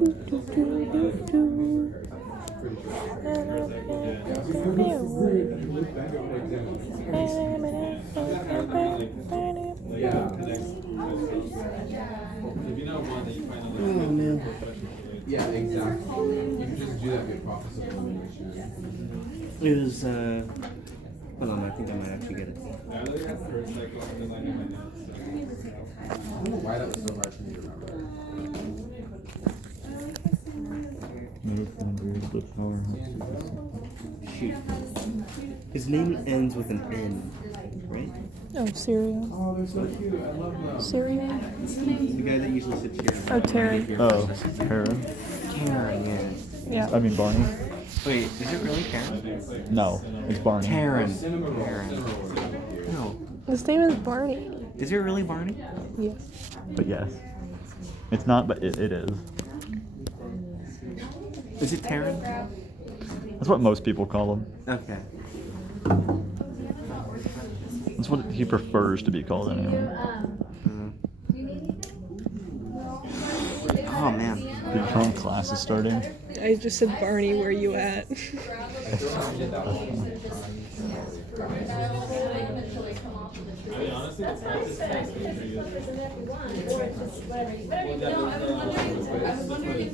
Oh man. Yeah, exactly. You can just do that with process of elimination. It was, hold on, I think I might actually get it. I don't know why that was so hard for me to remember. Shoot. His name ends with an N, right? Oh, cereal. Oh, they're so cute. I love them. Cereal? The guy that usually sits here. Oh, Terry. Oh, Karen. Karen, Yeah. I mean Barney. Wait, is it really Karen? No, it's Barney. Karen. Cinnamon roll. Karen. Cinnamon roll. No. His name is Barney. Is it really Barney? Yes. But yes. It's not, but it is. Is it Taryn? That's what most people call him. Okay. That's what he prefers to be called anyway. Oh man. The current class is starting. I just said Barney, where you at?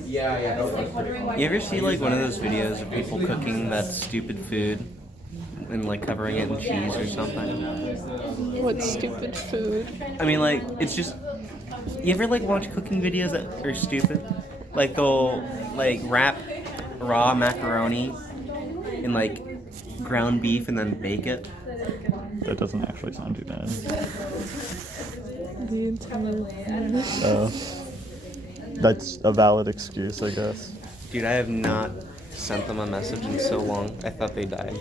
Yeah. You ever see like one of those videos of people cooking that stupid food and like covering it in cheese or something? What stupid food? I mean, like, it's just. You ever like watch cooking videos that are stupid? Like they'll like wrap raw macaroni in like ground beef and then bake it. That doesn't actually sound too bad. The entire That's a valid excuse, I guess. Dude, I have not sent them a message in so long. I thought they died.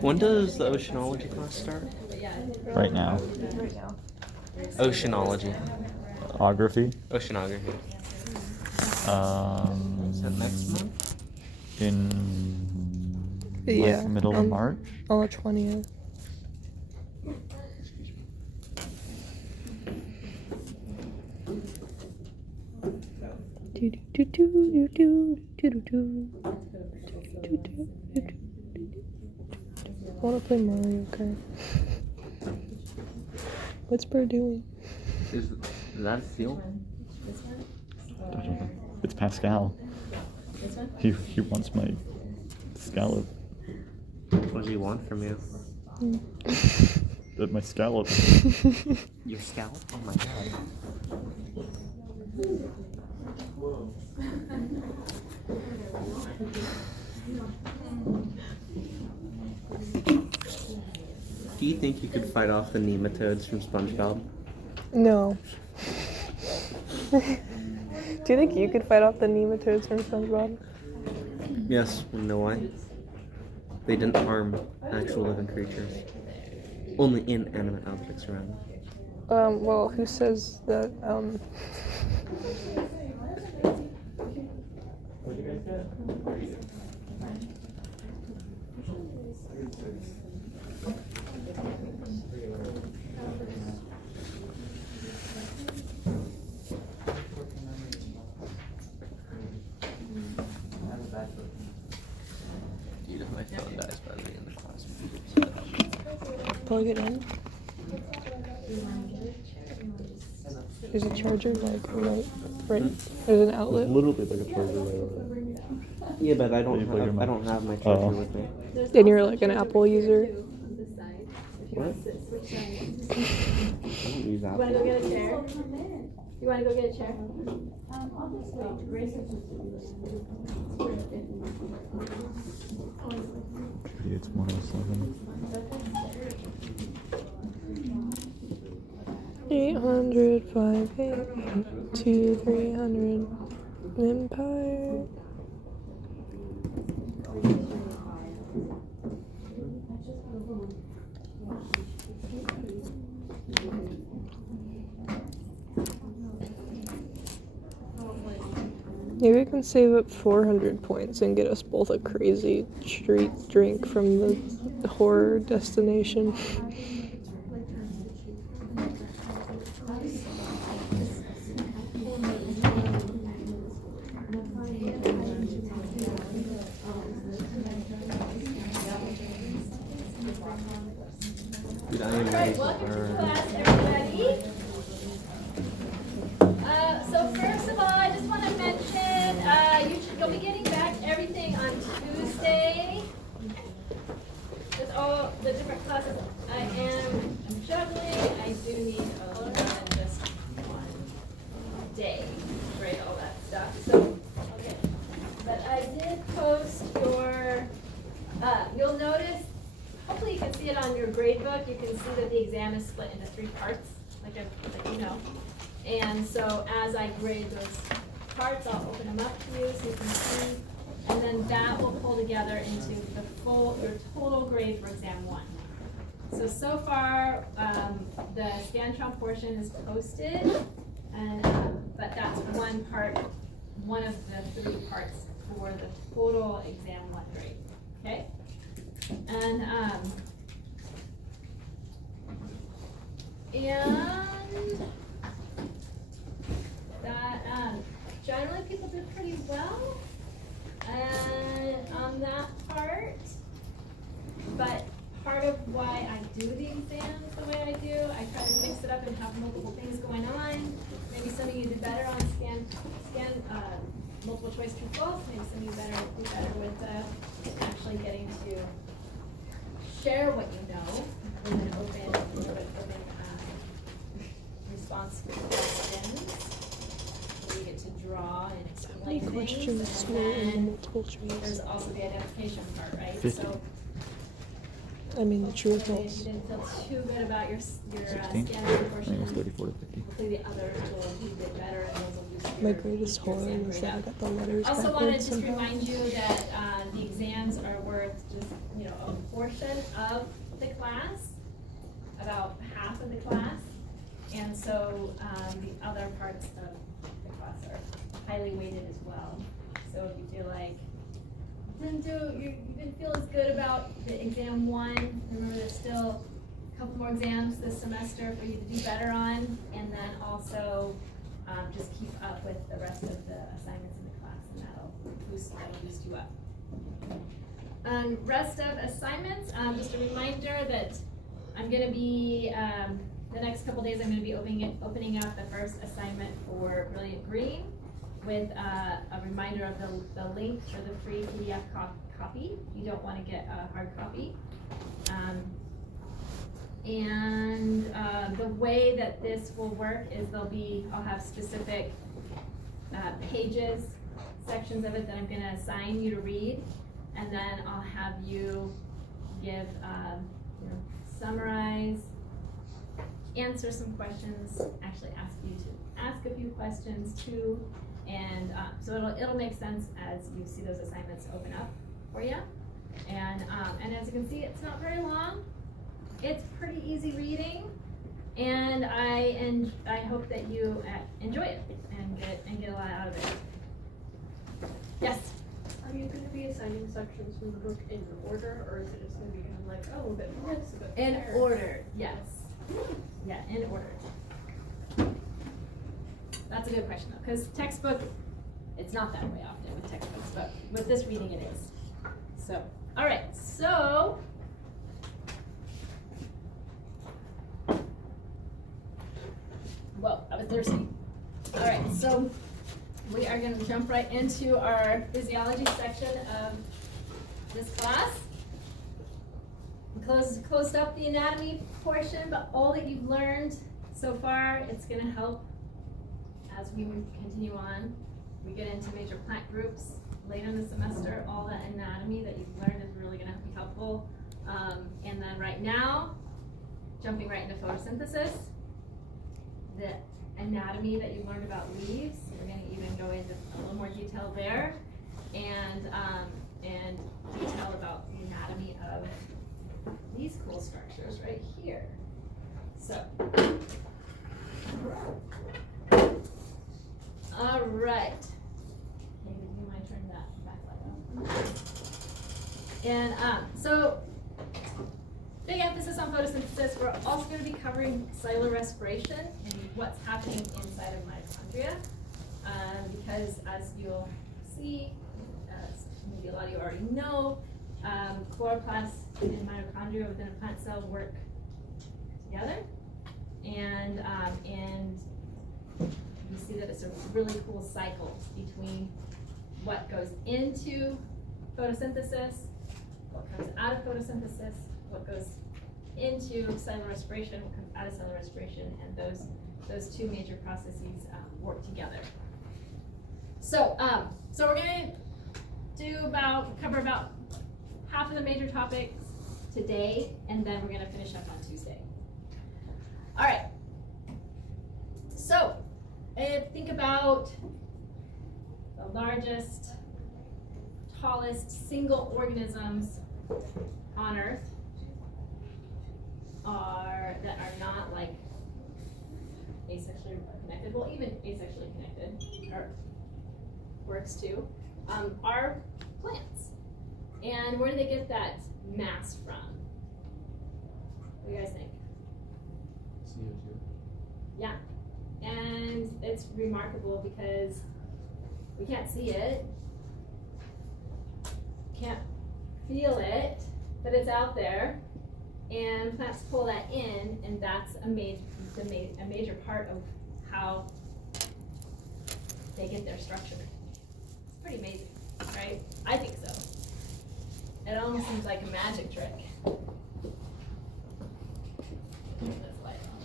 When does the oceanology class start? Right now. Oceanology. Ography. Oceanography. Is that next month? In Yeah, middle of March. On the 20th. I want to play Mario Kart. What's Bird doing? Is that a seal? It's Pascal. He wants my scallop. What does he want from you? My scallop. Your scalp? Oh my god. Do you think you could fight off the nematodes from SpongeBob? No. Do you think you could fight off the nematodes from SpongeBob? Yes, you know why? They didn't harm actual living creatures. Only inanimate objects around them. Well, who says that, Dude, if my phone dies by the end of class, plug it in? There's a charger, like, right? There's an outlet. Literally like a charger right over there. yeah, but I don't You plug have, your I don't have my charger Oh. with me. And you're like an Apple user. What? I don't use You Apple. wanna go get a chair? You wanna go get a chair? It's 107. 800, 588, 300, Empire. Maybe I can save up 400 points and get us both a crazy street drink from the horror destination. Dude, I am ready to Welcome to learn. class, everybody. So first of all, I just want to mention you'll be getting back everything on Tuesday with all the different classes I am juggling. I do need more than just one day, right? All that stuff. So, okay. But I did post your. You'll notice. Hopefully you can see it on your grade book. You can see that the exam is split into 3 parts, like you know. And so as I grade those parts, I'll open them up to you so you can see. And then that will pull together into your total grade for exam 1. So far, the Scantron portion is posted, and but that's one of the 3 parts for the total exam 1 grade. Okay? And that generally people do pretty well on that part. But part of why I do the exams the way I do, I try to mix it up and have multiple things going on. Maybe some of you did better on scan multiple choice true false. Maybe some of you do better with actually getting to share what you know in an open response questions. So you get to draw and explain things. And then multiple choice? there's also the identification part, right? 50. So I mean the true or hopefully if false. you didn't feel too good about your 16. scanning I think it was portion, 34 to 50. hopefully the others will do a bit better and those will boost My your greatest your horror exam was grade that I up. got the letters Also want to backwards just somehow. remind you that the exams are worth just, a portion of the class, about half of the class. And so the other parts of the class are highly weighted as well. So if you feel like you didn't feel as good about the exam 1, remember there's still a couple more exams this semester for you to do better on, and then also just keep up with the rest of the assignments in the class, and that'll boost you up. Rest of assignments, just a reminder that I'm going to be, the next couple days I'm going to be opening up the first assignment for Brilliant Green with a reminder of the link for the free PDF copy. You don't want to get a hard copy. The way that this will work is I'll have specific pages, sections of it that I'm going to assign you to read, and then I'll have you give, summarize, answer some questions, actually ask you to ask a few questions too, and so it'll make sense as you see those assignments open up for you. And as you can see, it's not very long. It's pretty easy reading, and I hope that you enjoy it and get a lot out of it. Yes. Are you going to be assigning sections from the book in order, or is it just going to be kind of like, oh, a bit from this, a bit from In there? order, yes. Yeah, in order. That's a good question though, because textbook, it's not that way often with textbooks, but with this reading it is. So, all right, so. Whoa, I was thirsty. All right, so we are going to jump right into our physiology section of this class. We closed up the anatomy portion, but all that you've learned so far, it's going to help as we continue on. We get into major plant groups later in the semester. All the anatomy that you've learned is really going to be helpful. And then right now, jumping right into photosynthesis, the anatomy that you learned about leaves, we're going to even go into a little more detail there, and detail about the anatomy of these cool structures right here. So, all right. And so, big emphasis on photosynthesis. We're also going to be covering cellular respiration and what's happening inside of mitochondria. Because as you'll see, as maybe a lot of you already know, chloroplasts and mitochondria within a plant cell work together. And you see that it's a really cool cycle between what goes into photosynthesis, what comes out of photosynthesis, what goes into cellular respiration, what comes out of cellular respiration, and those two major processes work together. So we're going to cover about half of the major topics today, and then we're going to finish up on Tuesday. All right. So think about the largest, tallest single organisms on Earth that are not like asexually connected. Well, even asexually connected works too. Are plants. And where do they get that mass from? What do you guys think? CO2. Yeah. And it's remarkable because we can't see it, can't feel it, but it's out there, and plants pull that in, and that's a major part of how they get their structure. It's pretty amazing, right? I think so. It almost seems like a magic trick. This light on.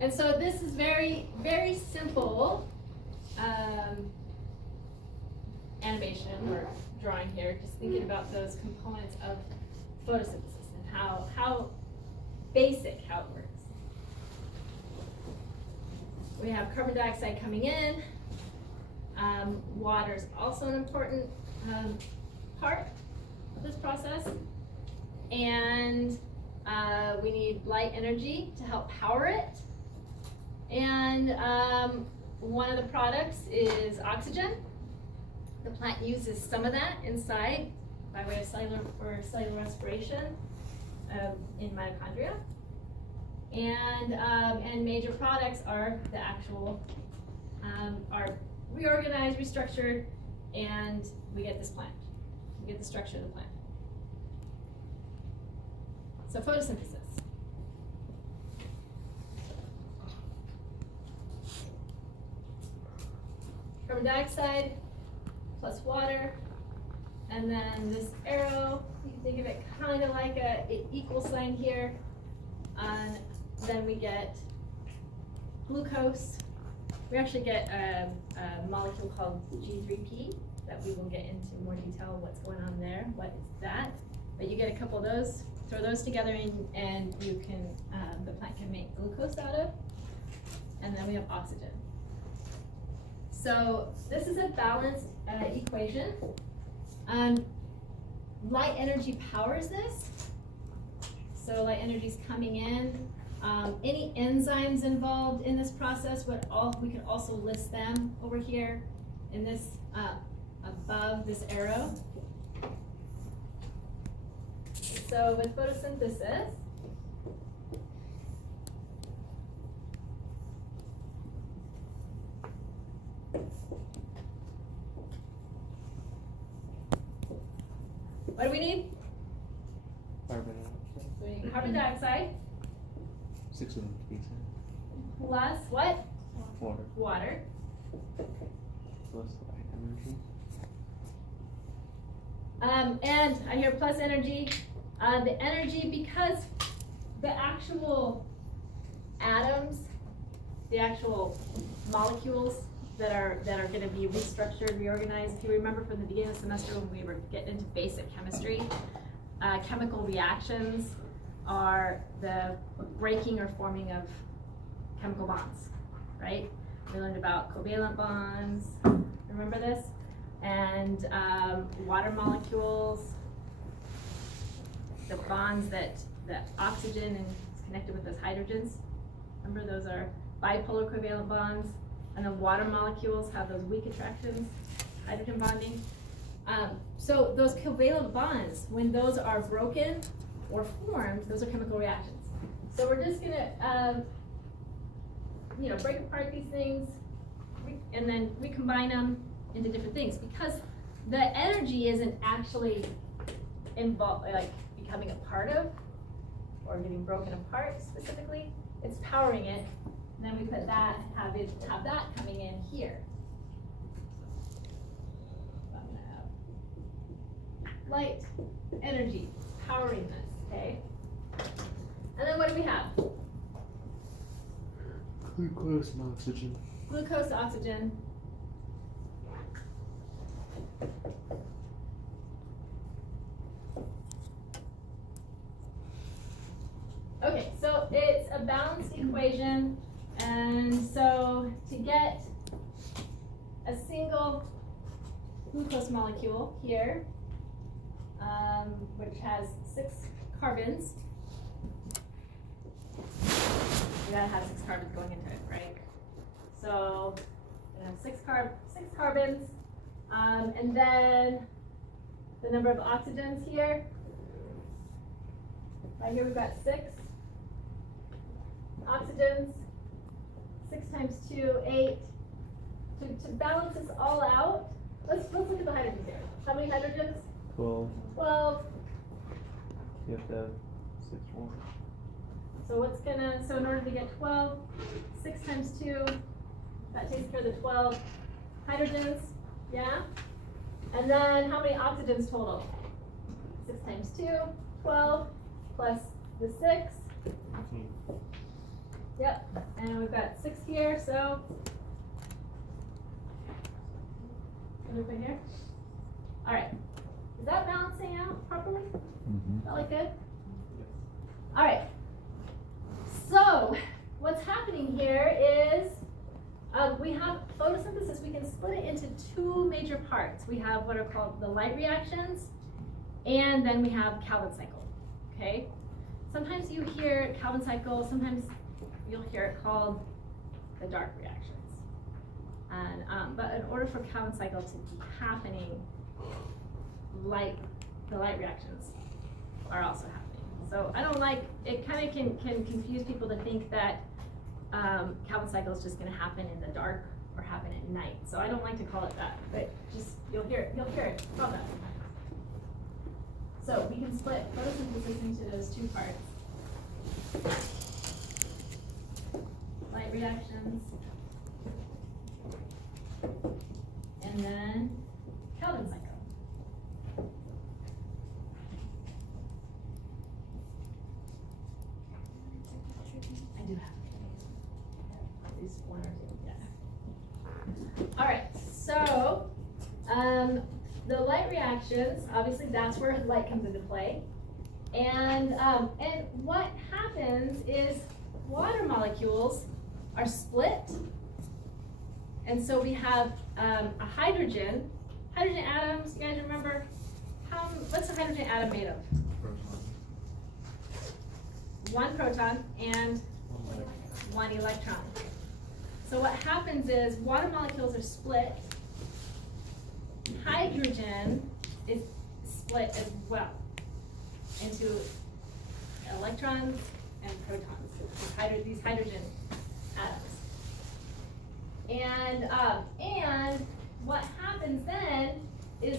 And so this is very, very simple animation or drawing here, just thinking about those components of photosynthesis and how basic how it works. We have carbon dioxide coming in. Water is also an important part of this process. And we need light energy to help power it. And one of the products is oxygen. The plant uses some of that inside by way of cellular respiration in mitochondria. And major products are the actual, are reorganized, restructured, and we get this plant. We get the structure of the plant. So photosynthesis. Carbon dioxide plus water, and then this arrow, you can think of it kind of like an equal sign here. And then we get glucose. We actually get a molecule called G3P that we will get into more detail what's going on there, what is that. But you get a couple of those, throw those together, and you can, the plant can make glucose out of. And then we have oxygen. So this is a balanced equation. Light energy powers this. So light energy is coming in. Any enzymes involved in this process, we can also list them over here in this above this arrow. So with photosynthesis, what do we need? Carbon dioxide. So we need carbon dioxide 6 of them to be exact. plus what? Water. Water. Plus light energy. And I hear plus energy. The energy, because the actual atoms, the actual molecules that are going to be restructured, reorganized. If you remember from the beginning of the semester when we were getting into basic chemistry, chemical reactions are the breaking or forming of chemical bonds, right? We learned about covalent bonds. Remember this? And water molecules, the bonds that the oxygen is connected with those hydrogens. Remember, those are bipolar covalent bonds, and then water molecules have those weak attractions, hydrogen bonding. So those covalent bonds, when those are broken or formed, those are chemical reactions. So we're just gonna, break apart these things and then recombine them into different things, because the energy isn't actually involved, like becoming a part of or getting broken apart specifically. It's powering it, and then we put that, have that coming in here. So I'm gonna have light energy powering this, okay? And then what do we have? Glucose and oxygen. Glucose, oxygen. Okay, so it's a balanced equation, and so to get a single glucose molecule here, which has 6 carbons, you gotta have 6 carbons going into it, right? So we have 6 carbons, and then the number of oxygens here. Right here we've got 6 oxygens. 6 times 2, 8. To balance this all out, let's look at the hydrogens here. How many hydrogens? 12. 12. You have to have 6 more. So in order to get 12, 6 times 2, that takes care of the 12 hydrogens, yeah? And then how many oxygens total? 6 times 2, 12, plus the 6. Yep, and we've got 6 here, so. Everybody here? All right, is that balancing out properly? That look good? All right. So, what's happening here is we have photosynthesis. We can split it into 2 major parts. We have what are called the light reactions, and then we have Calvin cycle, okay? Sometimes you hear Calvin cycle, sometimes you'll hear it called the dark reactions. And, but in order for Calvin cycle to be happening, the light reactions are also happening. So I don't like, it kind of can confuse people to think that Calvin cycle is just going to happen in the dark or happen at night. So I don't like to call it that, but just, you'll hear it called that sometimes. So we can split photosynthesis into those 2 parts. Light reactions, and then Calvin cycle. I do have at least 1 or 2, yeah. All right, so the light reactions, obviously that's where light comes into play, and what happens is water molecules are split, and so we have a hydrogen atoms. You guys remember what's a hydrogen atom made of? Proton. 1 proton and 1 electron. So what happens is water molecules are split. Hydrogen is split as well into electrons and protons, these hydrogen atoms. And what happens then is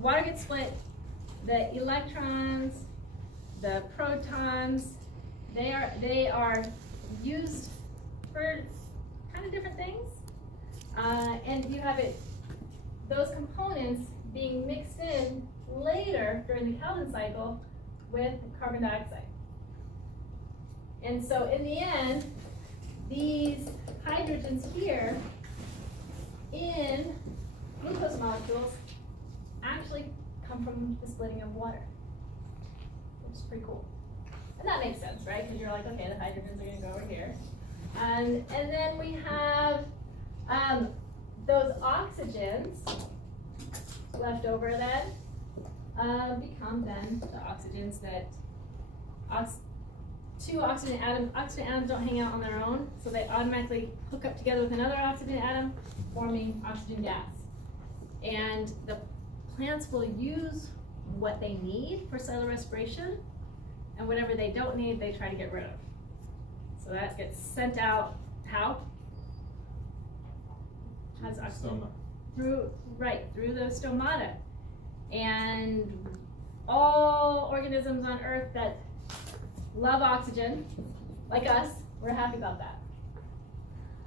water gets split, the electrons, the protons, they are used for kind of different things. And you have those components being mixed in later during the Calvin cycle with carbon dioxide. And so in the end, these hydrogens here in glucose molecules actually come from the splitting of water, which is pretty cool. And that makes sense, right? Because you're like, okay, the hydrogens are going to go over here. And then we have those oxygens left over then become then the oxygens that two oxygen atoms. Oxygen atoms don't hang out on their own, so they automatically hook up together with another oxygen atom, forming oxygen gas. And the plants will use what they need for cellular respiration, and whatever they don't need, they try to get rid of. So that gets sent out, how? How's oxygen? Through the stomata. And all organisms on Earth that love oxygen, like us, we're happy about that.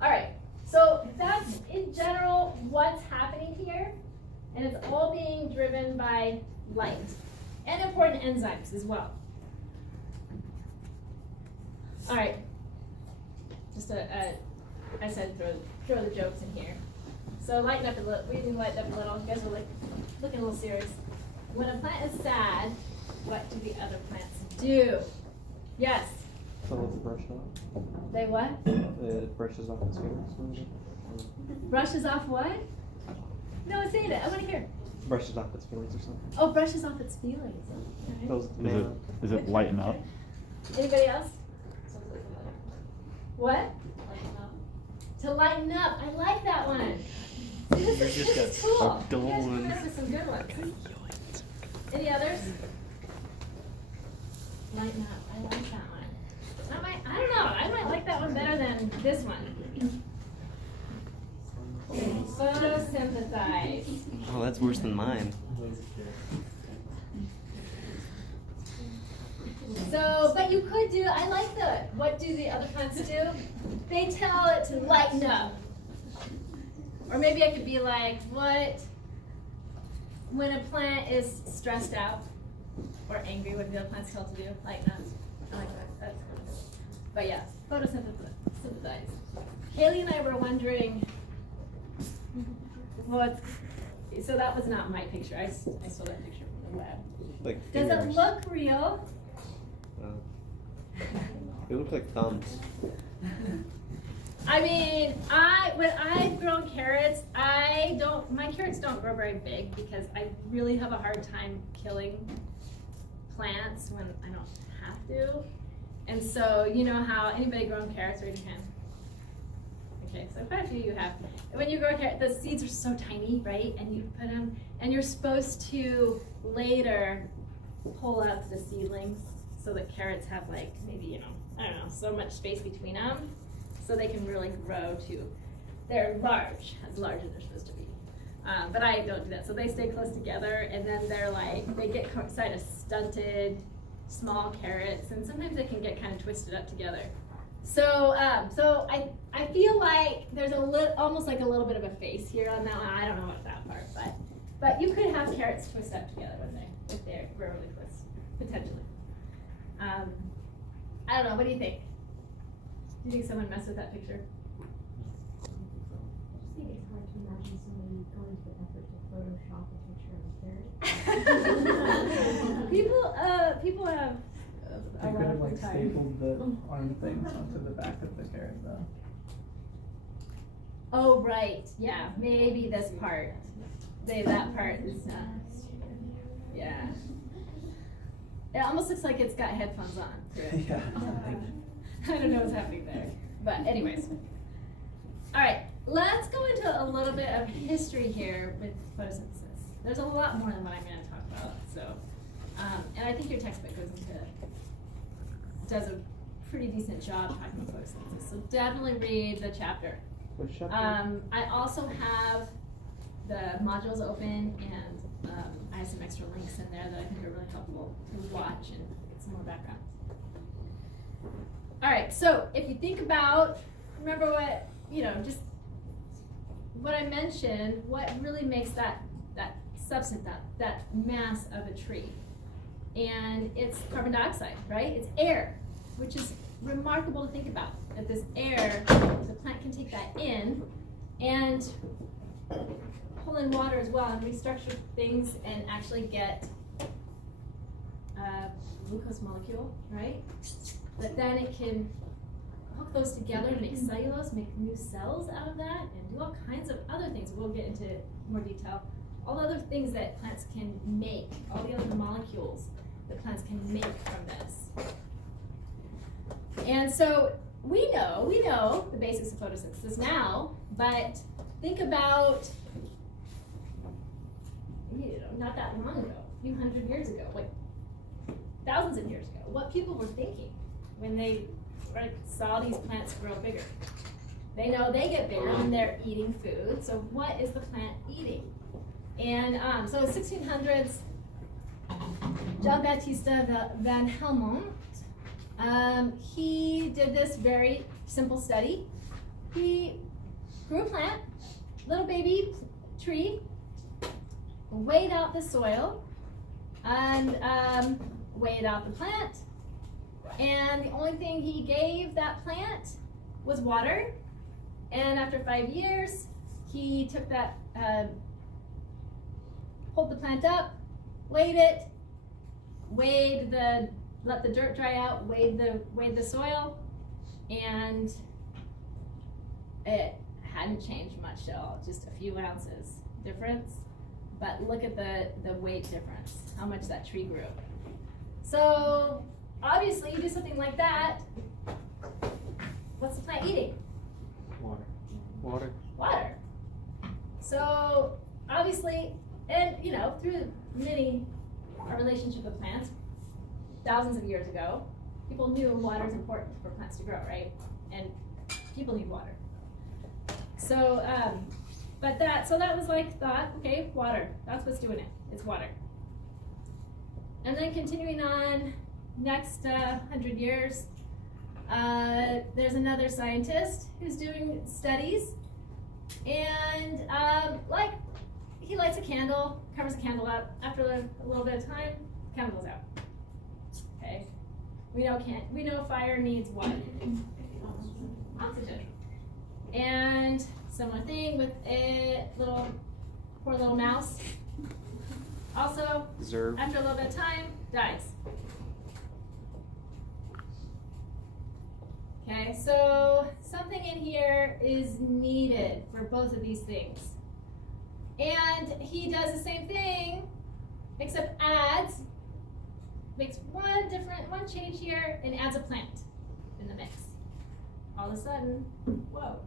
All right, so that's in general what's happening here, and it's all being driven by light and important enzymes as well. All right, just I said throw the jokes in here. So lighten up a little. We didn't lighten up a little. You guys are looking a little serious. When a plant is sad, what do the other plants do? Yes. So let's brush off. They what? It brushes off its feelings. Brushes off what? No, say it. I want to hear. Brushes off its feelings or something. Oh, brushes off its feelings. Okay. Those Is it lighten up? Anybody else? What? To lighten up. I like that one. See, this is cool. You guys come up with some good ones. Any others? Lighten up. I like that one. I don't know. I might like that one better than this one. Photosynthesize. Oh, that's worse than mine. So, but you could do, I like what do the other plants do? They tell it to lighten up. Or maybe I could be like, when a plant is stressed out or angry, what do the other plants tell it to do? Lighten up. I like that. That's cool. But yeah, photosynthesize. Haley and I were wondering, so that was not my picture. I saw that picture from the web. Like Does it fingers. look real? They look like thumbs. I mean, when I've grown carrots, my carrots don't grow very big because I really have a hard time killing plants when I don't have to. And so, you know how, anybody grown carrots, raise your hand. Okay, so quite a few you have. When you grow carrots, the seeds are so tiny, right? And you put them, and you're supposed to later pull out the seedlings so that carrots have like, maybe, I don't know, so much space between them so they can really grow to, they're large as they're supposed to be. But I don't do that. So they stay close together, and then they're like, they get kind of stunted, small carrots, and sometimes they can get kind of twisted up together. So I feel like there's almost like a little bit of a face here on that one. I don't know about that part, but you could have carrots twist up together, wouldn't they? If they're really close, potentially. I don't know. What do you think? Do you think someone messed with that picture? I think it's hard to imagine somebody going to the effort to Photoshop a picture of a carrot. People have a They lot could have of like time. stapled the arm things onto the back of the carrot though. Oh right, yeah, maybe this part. That part is not. Yeah. It almost looks like it's got headphones on. Yeah. I don't know what's happening there. But anyways. Alright, let's go into a little bit of history here with photosynthesis. There's a lot more than what I'm going to talk about. So, and I think your textbook does a pretty decent job talking about photosynthesis. So definitely read the chapter. Which chapter? I also have the modules open, and I have some extra links in there that I think are really helpful to watch and get some more background. All right, so if you think about, remember what, just what I mentioned, what really makes that substance, that mass of a tree. And it's carbon dioxide, right? It's air, which is remarkable to think about. That this air, the plant can take that in and pull in water as well and restructure things and actually get a glucose molecule, right? But then it can hook those together and make cellulose, make new cells out of that, and do all kinds of other things. We'll get into more detail. All the other things that plants can make, all the other molecules that plants can make from this. And so we know the basics of photosynthesis now, but think about, not that long ago, a few hundred years ago, like thousands of years ago, what people were thinking when they saw these plants grow bigger. They know they get bigger when they're eating food, so what is the plant eating? And so in 1600s, Jean-Baptiste van Helmont, he did this very simple study. He grew a plant, little baby tree, weighed out the soil, and weighed out the plant. And the only thing he gave that plant was water. And after 5 years, he took that, pulled the plant up, weighed it, let the dirt dry out, weighed the soil, and it hadn't changed much at all, just a few ounces difference. But look at the weight difference, how much that tree grew. So obviously you do something like that, what's the plant eating? Water. So obviously, and through our relationship with plants, thousands of years ago, people knew water is important for plants to grow, right? And people need water. So, that was thought, okay, water, that's what's doing it, it's water. And then continuing on, next 100 years, there's another scientist who's doing studies, and he lights a candle, covers the candle up. After a little bit of time, the candle goes out. Okay, we know fire needs what? Oxygen. And similar thing with a poor little mouse. Also, after a little bit of time, dies. Okay, so something in here is needed for both of these things. And he does the same thing, except makes one change here and adds a plant in the mix. All of a sudden, whoa,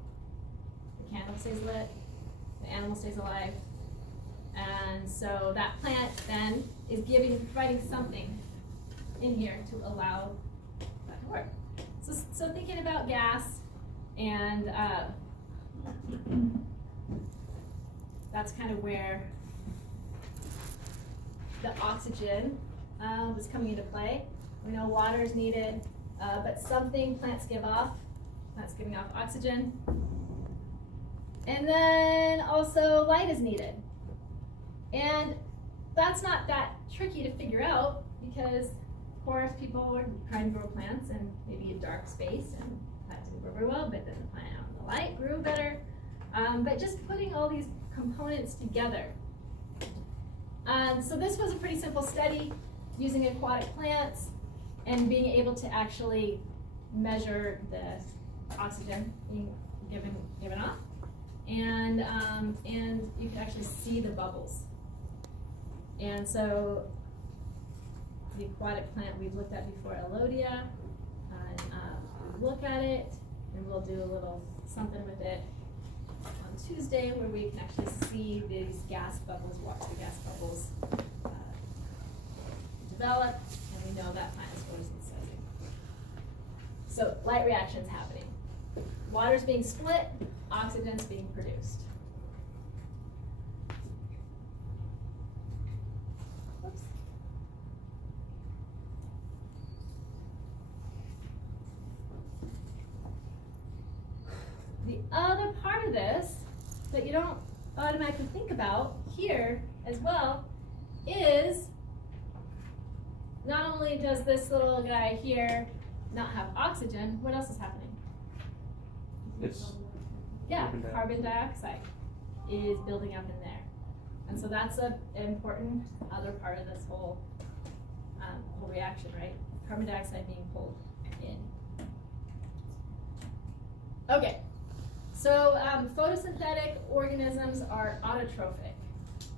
the candle stays lit, the animal stays alive. And so that plant then is providing something in here to allow that to work. So thinking about gas, and that's kind of where the oxygen is coming into play. We know water is needed, but something plants giving off oxygen. And then also light is needed. And that's not that tricky to figure out, because of course people are trying to grow plants in maybe a dark space, and plants didn't grow very well, but then the plant out in the light grew better. But just putting all these components together. So this was a pretty simple study using aquatic plants and being able to actually measure the oxygen being given off, and you can actually see the bubbles. And so the aquatic plant we've looked at before, Elodia, and we'll look at it, and we'll do a little something with it on Tuesday, where we can actually see these gas bubbles, watch the gas bubbles develop, and we know that plant is photosynthesizing. So light reactions happening. Water's being split, oxygen's being produced. Oops. The other part of this that you don't automatically think about here as well is not only does this little guy here not have oxygen, what else is happening? Carbon dioxide is building up in there. And so that's an important other part of this whole reaction, right? Carbon dioxide being pulled in. Okay, so photosynthetic organisms are autotrophic.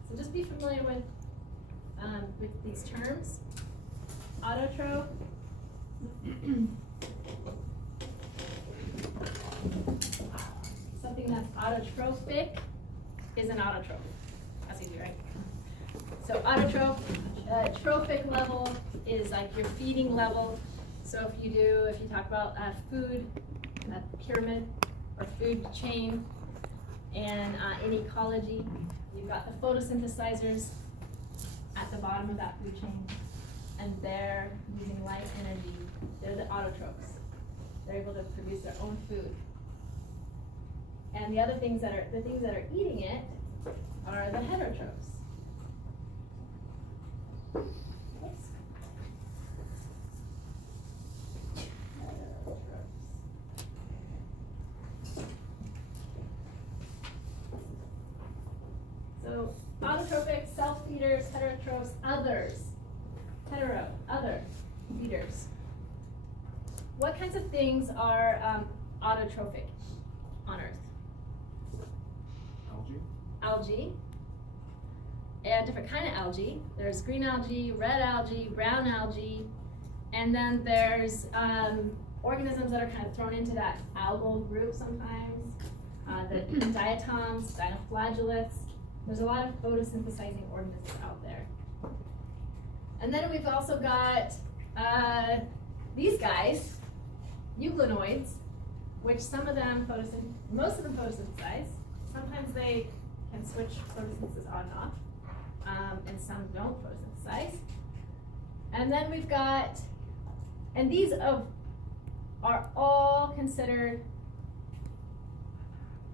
So just be familiar with these terms. Autotroph autotrophic is an autotroph. That's easy, right? So autotroph, trophic level is like your feeding level. So if you talk about food, pyramid or food chain, and in ecology, you've got the photosynthesizers at the bottom of that food chain, and they're using light energy. They're the autotrophs. They're able to produce their own food. And the things that are eating it are the heterotrophs. Oops. So autotrophic, self-feeders, heterotrophs, others. Other feeders. What kinds of things are autotrophic on Earth? Algae. A different kind of algae. There's green algae, red algae, brown algae, and then there's organisms that are kind of thrown into that algal group sometimes. The diatoms, dinoflagellates. There's a lot of photosynthesizing organisms out there. And then we've also got these guys, euglenoids, which most of them photosynthesize. Sometimes they can switch photosynthesis on and off, and some don't photosynthesize. And then we've got, and these are all considered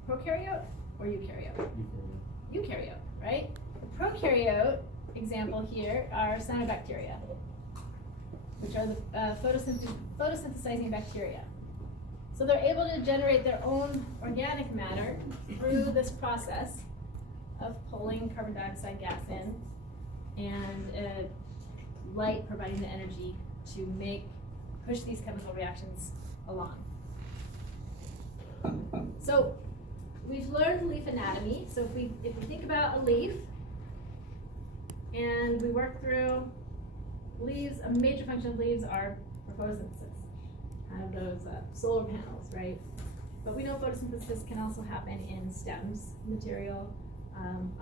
prokaryote or eukaryote? Eukaryote, right? Prokaryote example here are cyanobacteria, which are the photosynthesizing bacteria. So they're able to generate their own organic matter through this process of pulling carbon dioxide gas in and light providing the energy to push these chemical reactions along. So we've learned leaf anatomy. So if we think about a leaf and we work through leaves, a major function of leaves are for photosynthesis. Kind of those solar panels, right? But we know photosynthesis can also happen in stems, material,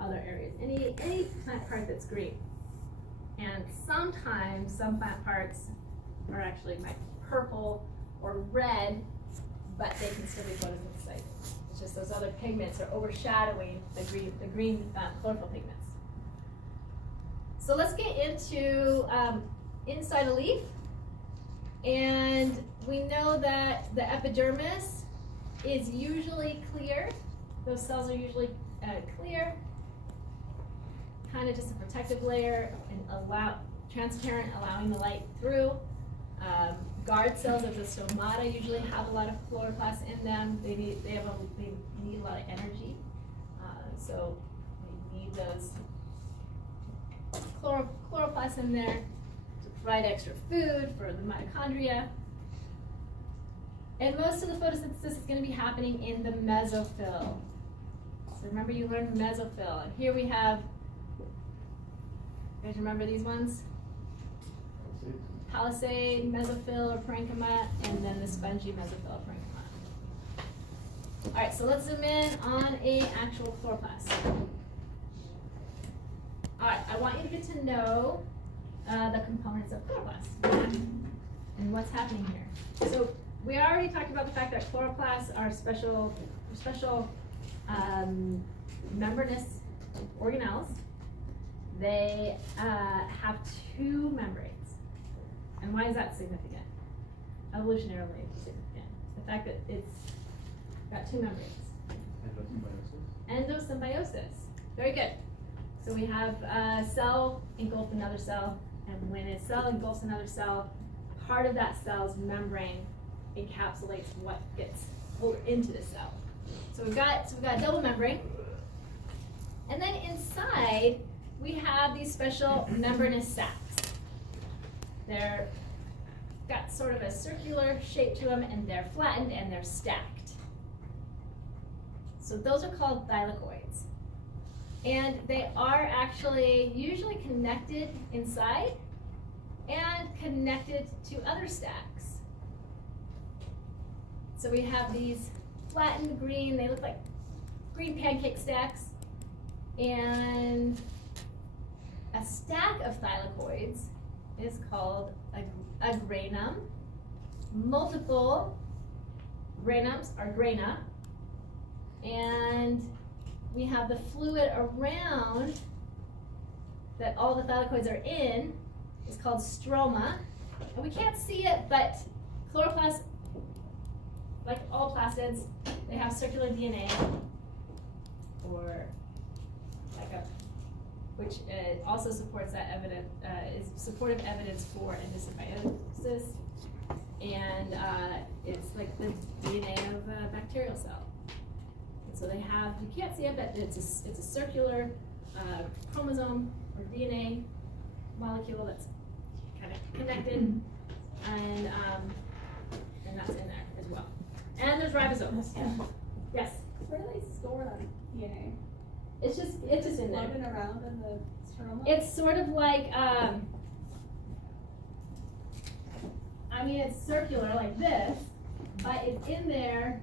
other areas, any plant part that's green. And sometimes some plant parts are actually like purple or red, but they can still be photosynthesized. It's just those other pigments are overshadowing the green chlorophyll pigments. So let's get into inside a leaf. And we know that the epidermis is usually clear. Those cells are usually clear, kind of just a protective layer and transparent, allowing the light through. Guard cells of the stomata usually have a lot of chloroplasts in them. They need a lot of energy, so we need those chloroplasts in there to provide extra food for the mitochondria. And most of the photosynthesis is going to be happening in the mesophyll. So remember, you learned mesophyll, and here we have. You guys remember these ones? Palisade, mesophyll or parenchyma, and then the spongy mesophyll or parenchyma. All right, so let's zoom in on a actual chloroplast. All right, I want you to get to know the components of chloroplasts and what's happening here. So we already talked about the fact that chloroplasts are special membranous organelles. They have two membranes. And why is that significant? Evolutionarily significant. The fact that it's got two membranes. Endosymbiosis. Very good. So we have a cell engulf another cell, and when a cell engulfs another cell, part of that cell's membrane encapsulates what gets pulled into the cell. So we've got a double membrane. And then inside we have these special membranous sacs. They're got sort of a circular shape to them, and they're flattened and they're stacked. So those are called thylakoids. And they are actually usually connected inside and connected to other stacks. So we have these flattened green, they look like green pancake stacks, and a stack of thylakoids is called a granum. Multiple granums are grana, and we have the fluid around that all the thylakoids are in is called stroma, and we can't see it, but chloroplasts, like all plastids, they have circular DNA, or like a, which also supports that evidence, is supportive evidence for endosymbiosis, and it's like the DNA of a bacterial cell. And so they have, you can't see it, but it's a circular chromosome or DNA molecule that's kind of connected, and that's in there as well. And there's ribosomes. Yes. Where do they store that DNA? It's just in there. Floating around in the stroma? It's sort of like, I mean, it's circular like this, but it's in there.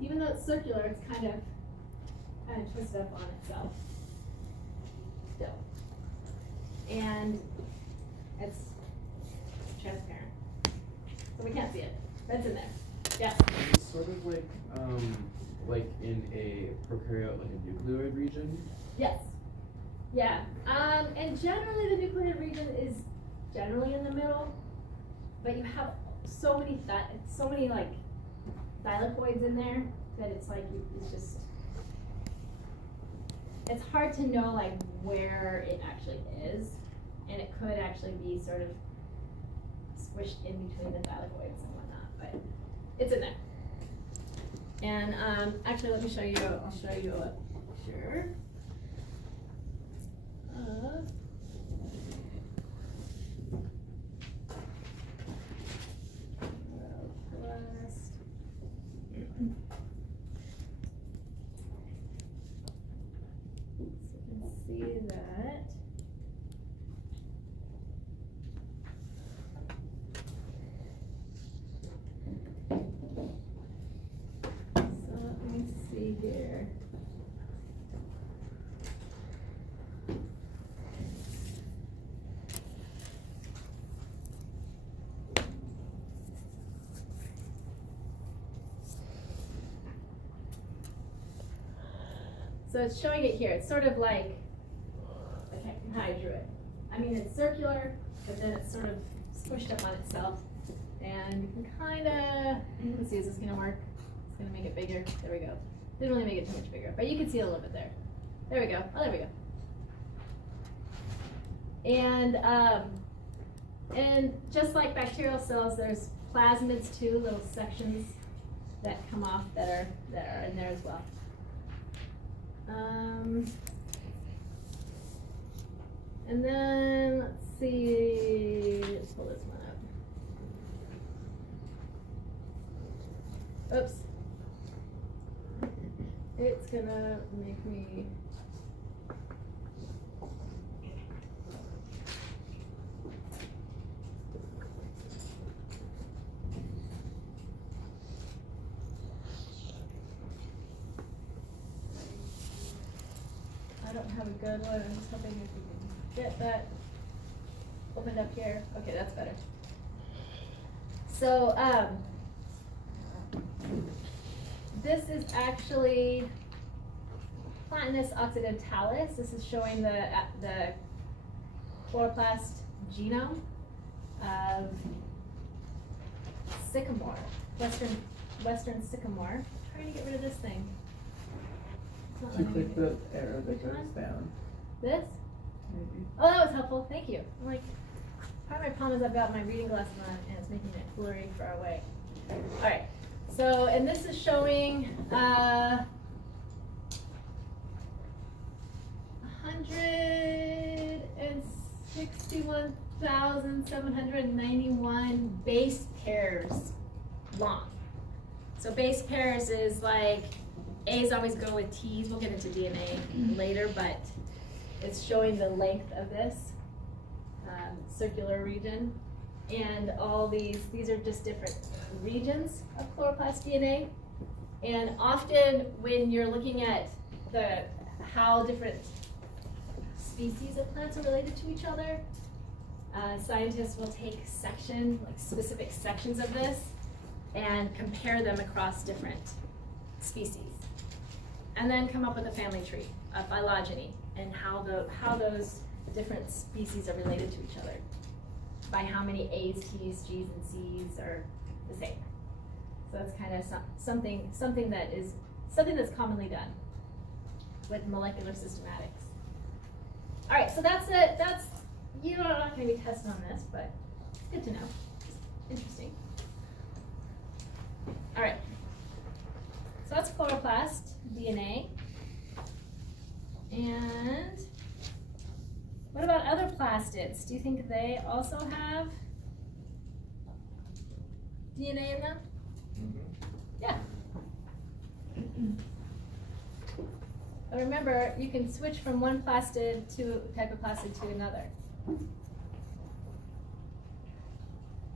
Even though it's circular, it's kind of twisted up on itself still, and it's transparent, so we can't see it. But it's in there. Yes. It's sort of like in a prokaryote, like a nucleoid region. Yes. Yeah. And generally the nucleoid region is generally in the middle, but you have so many like thylakoids in there that it's like it's hard to know like where it actually is, and it could actually be sort of squished in between the thylakoids and whatnot, but it's in there. And actually, let me show you. I'll show you a picture of chloroplast. So you can see that. Here. So it's showing it here. It's sort of like, I can't how I drew it. I mean, it's circular, but then it's sort of squished up on itself. And you can kind of, let's see, is this going to work? It's going to make it bigger. There we go. Didn't really make it too much bigger, but you can see it a little bit there. There we go. Oh, there we go. And just like bacterial cells, there's plasmids too, little sections that come off that are in there as well. And then let's see. Let's pull this one up. Oops. It's gonna make me. I don't have a good one. I'm just hoping if we can get that opened up here. Okay, that's better. So, this is actually Platanus occidentalis. This is showing the chloroplast genome of sycamore, western sycamore. I'm trying to get rid of this thing. It's not Should letting me click do the it. arrow that Which goes one? down. This? Maybe. Oh, that was helpful. Thank you. I'm like, part of my problem is I've got my reading glasses on and it's making it blurry far away. All right. So, and this is showing 161,791 base pairs long. So base pairs is like, A's always go with T's. We'll get into DNA later, but it's showing the length of this circular region. And all these are just different regions of chloroplast DNA. And often when you're looking at how different species of plants are related to each other, scientists will take specific sections of this and compare them across different species. And then come up with a family tree, a phylogeny, and how those different species are related to each other. By how many A's, T's, G's, and C's are the same. So that's kind of something that's commonly done with molecular systematics. All right, so that's it. You're not going to be tested on this, but it's good to know. Interesting. All right. So that's chloroplast DNA. And what about other plastids? Do you think they also have DNA in them? Yeah. But remember, you can switch from one type of plastid to another.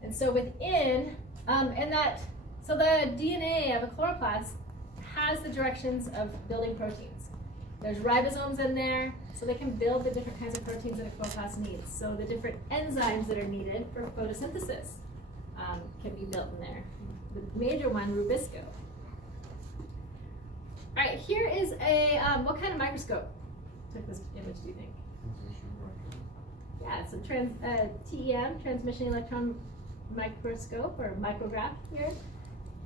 And so within, so the DNA of a chloroplast has the directions of building proteins. There's ribosomes in there, so they can build the different kinds of proteins that a chloroplast needs. So the different enzymes that are needed for photosynthesis can be built in there. The major one, rubisco. All right, here is what kind of microscope took this image, do you think? Yeah, it's a TEM, transmission electron microscope, or micrograph here.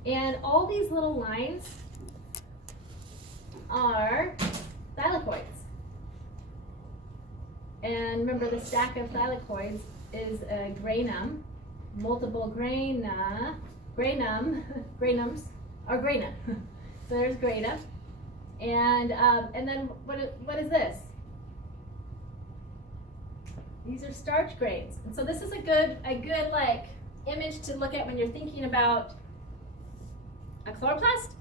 And all these little lines are thylakoids. And remember, the stack of thylakoids is a granum, multiple granums, or grana. So there's grana. And then what is this? These are starch grains. And so this is a good like image to look at when you're thinking about a chloroplast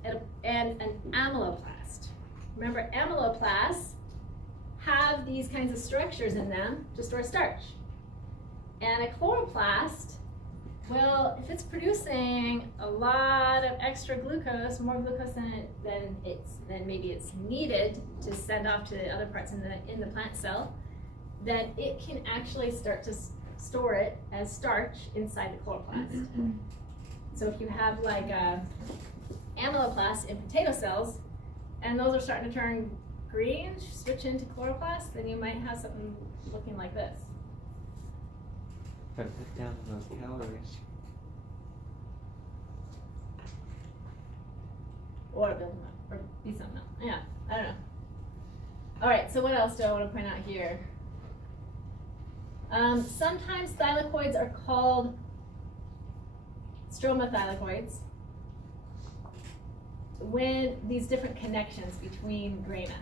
and an amyloplast. Remember, amyloplasts have these kinds of structures in them to store starch. And a chloroplast, well, if it's producing a lot of extra glucose, more glucose than maybe it's needed to send off to other parts in the plant cell, then it can actually start to store it as starch inside the chloroplast. So if you have like amyloplasts in potato cells, and those are starting to turn green, switch into chloroplasts, then you might have something looking like this. Gotta cut down on those calories. Or build them up, or be something else. Yeah, I don't know. All right, so what else do I want to point out here? Sometimes thylakoids are called stromathylakoids when these different connections between grana.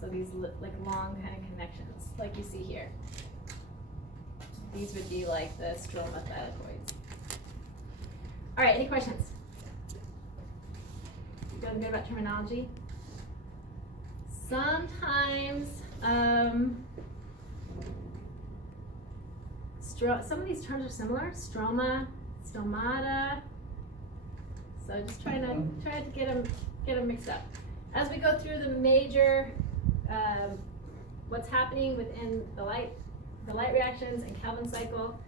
So these like long kind of connections, like you see here. These would be like the stromathylakoids. All right, any questions? You feeling good about terminology? Sometimes, some of these terms are similar. Stroma, stomata. So just try to get them mixed up. As we go through the major, what's happening within the light reactions and Calvin cycle,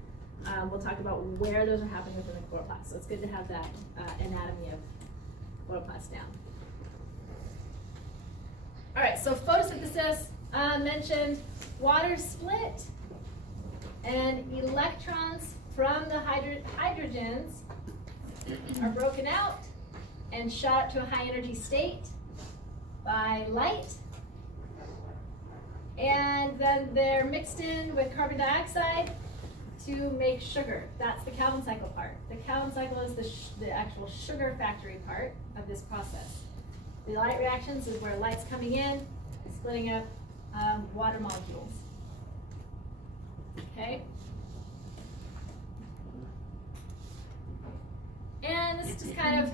we'll talk about where those are happening within the chloroplast. So it's good to have that anatomy of chloroplast down. All right, so photosynthesis, mentioned water split, and electrons from the hydrogens are broken out and shot up to a high energy state by light. And then they're mixed in with carbon dioxide to make sugar. That's the Calvin cycle part. The Calvin cycle is the actual sugar factory part of this process. The light reactions is where light's coming in, splitting up water molecules. Okay? And this is just kind of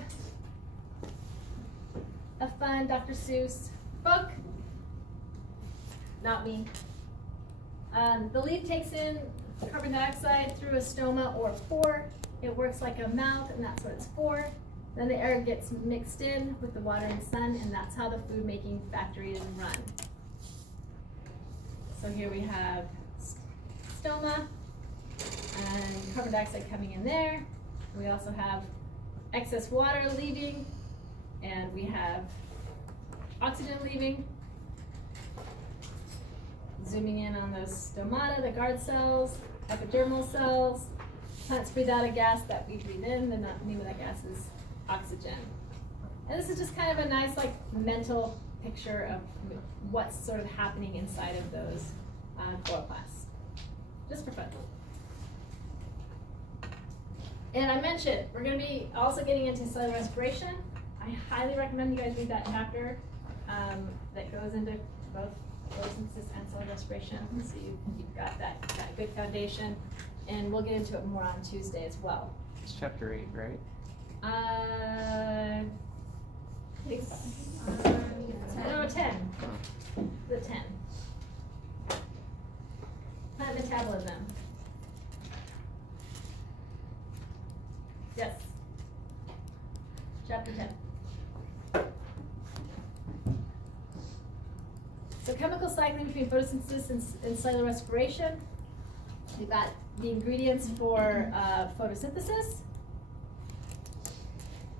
a fun Dr. Seuss book. Not me. The leaf takes in carbon dioxide through a stoma or pore. It works like a mouth, and that's what it's for. Then the air gets mixed in with the water and sun, and that's how the food making factory is run. So here we have stoma and carbon dioxide coming in there. We also have excess water leaving, and we have oxygen leaving. Zooming in on those stomata, the guard cells, epidermal cells. Plants breathe out a gas that we breathe in. The name of that gas is oxygen. And this is just kind of a nice like mental picture of what's sort of happening inside of those chloroplasts. Just for fun. And I mentioned, we're going to be also getting into cellular respiration. I highly recommend you guys read that chapter that goes into both photosynthesis and cellular respiration. So you've got that good foundation. And we'll get into it more on Tuesday as well. It's chapter 8, right? I think so. No, 10. The 10. Plant metabolism. Yes. Chapter 10. So chemical cycling between photosynthesis and cellular respiration. We've got the ingredients for photosynthesis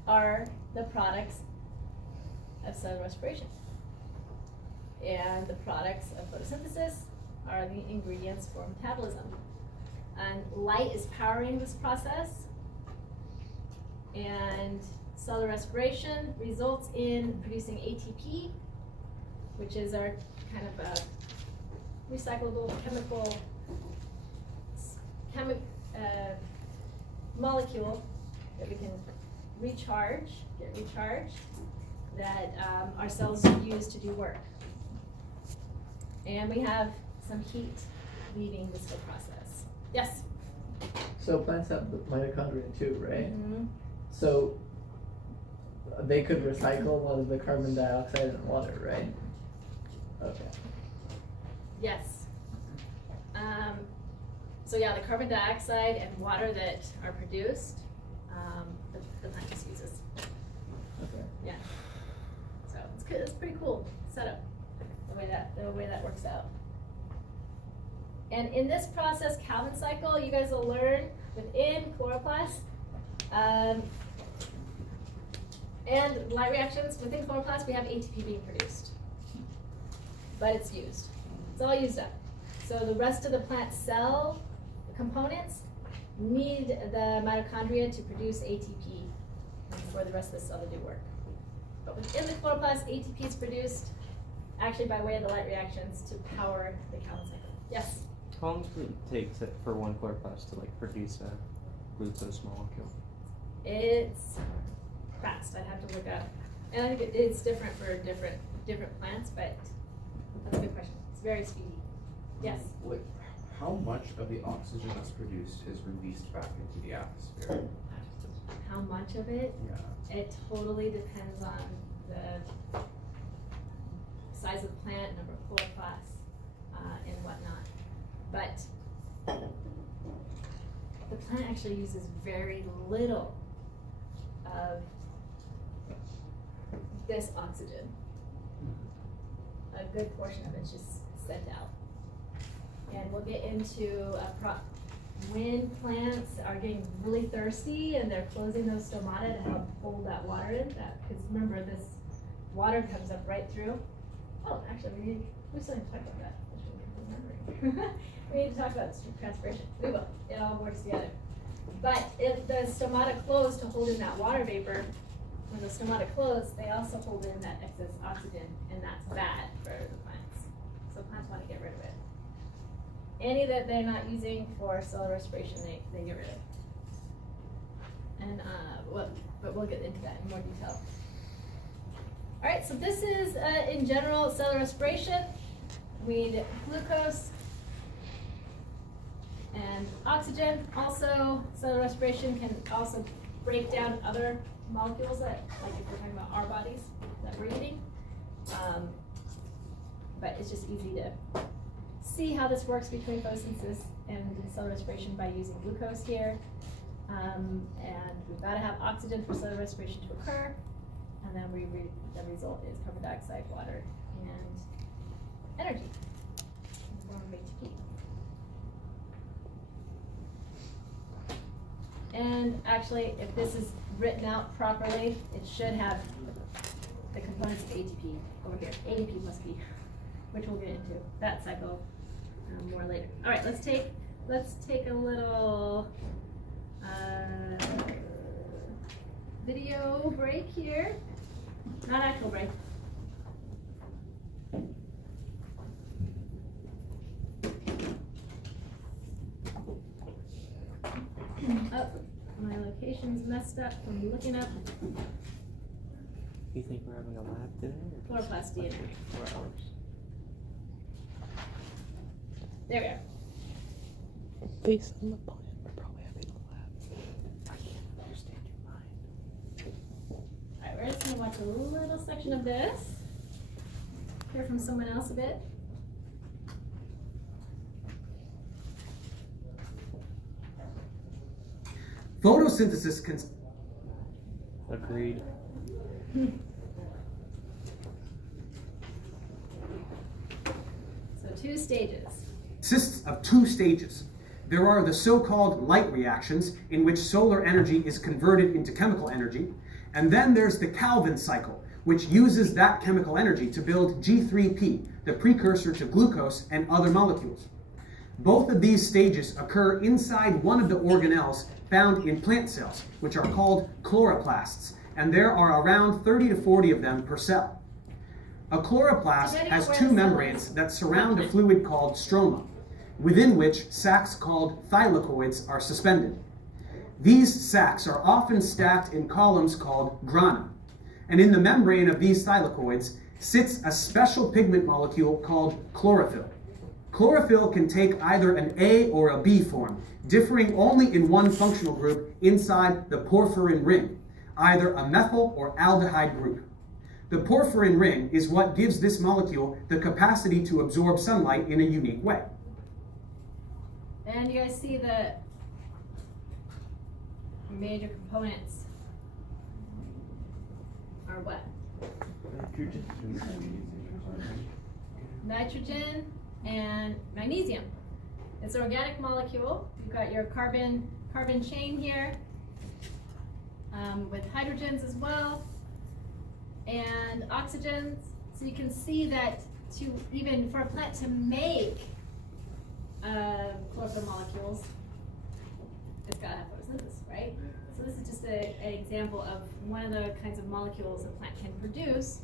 are the products of cellular respiration. And the products of photosynthesis are the ingredients for metabolism. And light is powering this process. And cellular respiration results in producing ATP, which is our kind of a recyclable chemical molecule that we can get recharged, that our cells use to do work. And we have some heat leaving this whole process. Yes? So plants have the mitochondria too, right? Mm-hmm. So they could recycle a lot of the carbon dioxide and water, right? Okay. Yes. So yeah, the carbon dioxide and water that are produced, the plant just uses. Okay. Yeah. So it's good. It's pretty cool setup, the way that works out. And in this process, Calvin cycle, you guys will learn within chloroplasts, and light reactions within chloroplasts, we have ATP being produced, but it's used. It's all used up. So the rest of the plant cell components need the mitochondria to produce ATP for the rest of the cell to do work. But within the chloroplast, ATP is produced actually by way of the light reactions to power the Calvin cycle. Yes? How long does it take for one chloroplast to like produce a glucose molecule? It's fast. I'd have to look up. And I think it's different for different plants, but that's a good question. It's very speedy. Yes? Like, how much of the oxygen that's produced is released back into the atmosphere? How much of it? Yeah. It totally depends on the size of the plant, number of chloroplasts, and whatnot. But the plant actually uses very little of this oxygen. A good portion of it's just sent out. And we'll get into when plants are getting really thirsty and they're closing those stomata to help hold that water in. Because remember, this water comes up right through. Oh, actually, we still need to talk about that. I should be remembering. We need to talk about transpiration. We will. It all works together. But if the stomata close to hold in that water vapor, when the stomata close, they also hold in that excess oxygen, and that's bad for the plants. So plants want to get rid of it. Any that they're not using for cellular respiration, they get rid of. And but we'll get into that in more detail. All right, so this is in general cellular respiration. We need glucose and oxygen. Also, cellular respiration can also break down other molecules that, like if we're talking about our bodies that we're eating. But it's just easy to see how this works between photosynthesis and cellular respiration by using glucose here. And we've got to have oxygen for cellular respiration to occur. And then the result is carbon dioxide, water, and energy. Form of ATP. And actually, if this is written out properly, it should have the components of ATP over here. ADP plus B, which we'll get into that cycle more later. All right, let's take a little video break here. Not actual break. Oh, my location's messed up from looking up You think we're having a lab today? Or chloroplast DNA. 4 hours. There we are. Based on the plan, we're probably having a lab. I can't understand your mind. Alright, we're just gonna watch a little section of this. Hear from someone else a bit. Photosynthesis Agreed. So 2 stages. consists of 2 stages. There are the so-called light reactions, in which solar energy is converted into chemical energy, and then there's the Calvin cycle, which uses that chemical energy to build G3P, the precursor to glucose and other molecules. Both of these stages occur inside one of the organelles found in plant cells, which are called chloroplasts, and there are around 30 to 40 of them per cell. A chloroplast has 2 membranes that surround a fluid called stroma, within which sacs called thylakoids are suspended. These sacs are often stacked in columns called grana, and in the membrane of these thylakoids sits a special pigment molecule called chlorophyll. Chlorophyll can take either an A or a B form, differing only in one functional group inside the porphyrin ring, either a methyl or aldehyde group. The porphyrin ring is what gives this molecule the capacity to absorb sunlight in a unique way. And you guys see the major components are what? Nitrogen and magnesium. It's an organic molecule. You've got your carbon chain here with hydrogens as well and oxygens. So you can see that even for a plant to make chlorophyll molecules, it's got to have photosynthesis, right? So this is just an example of one of the kinds of molecules a plant can produce